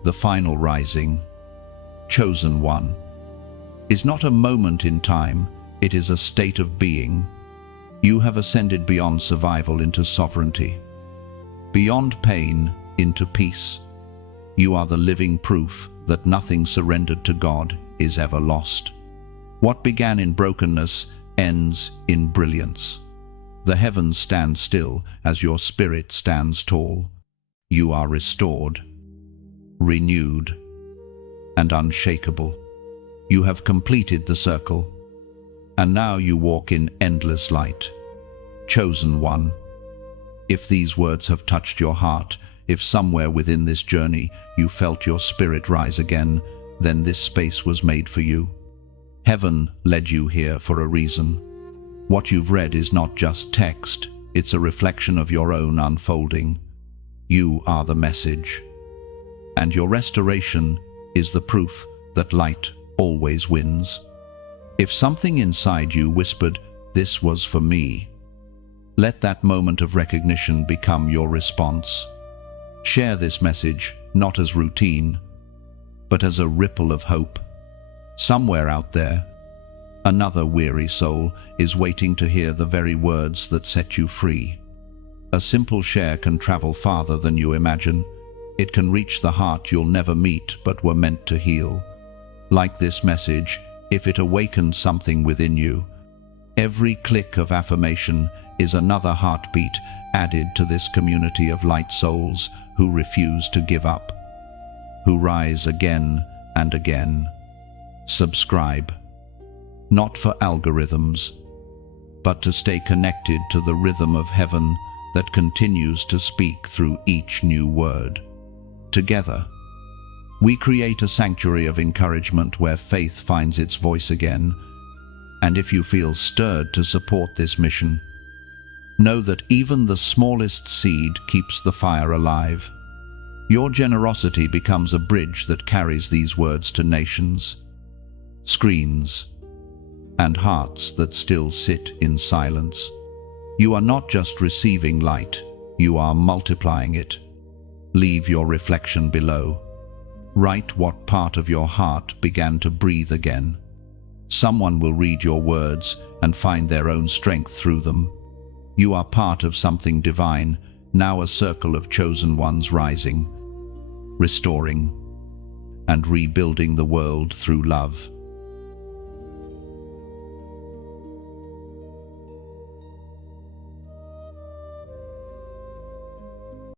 The final rising, chosen one, is not a moment in time, it is a state of being. You have ascended beyond survival into sovereignty, beyond pain into peace. You are the living proof that nothing surrendered to God is ever lost. What began in brokenness ends in brilliance. The heavens stand still as your spirit stands tall. You are restored, renewed, and unshakable. You have completed the circle, and now you walk in endless light. Chosen one, if these words have touched your heart, if somewhere within this journey you felt your spirit rise again, then this space was made for you. Heaven led you here for a reason. What you've read is not just text, it's a reflection of your own unfolding. You are the message, and your restoration is the proof that light always wins. If something inside you whispered, "This was for me," let that moment of recognition become your response. Share this message, not as routine, but as a ripple of hope. Somewhere out there, another weary soul is waiting to hear the very words that set you free. A simple share can travel farther than you imagine. It can reach the heart you'll never meet but were meant to heal. Like this message, if it awakens something within you, every click of affirmation is another heartbeat added to this community of light souls who refuse to give up, who rise again and again. Subscribe, not for algorithms, but to stay connected to the rhythm of heaven that continues to speak through each new word. Together, we create a sanctuary of encouragement where faith finds its voice again. And if you feel stirred to support this mission, know that even the smallest seed keeps the fire alive. Your generosity becomes a bridge that carries these words to nations, screens, and hearts that still sit in silence. You are not just receiving light, you are multiplying it. Leave your reflection below. Write what part of your heart began to breathe again. Someone will read your words and find their own strength through them. You are part of something divine, now a circle of chosen ones rising, restoring, and rebuilding the world through love.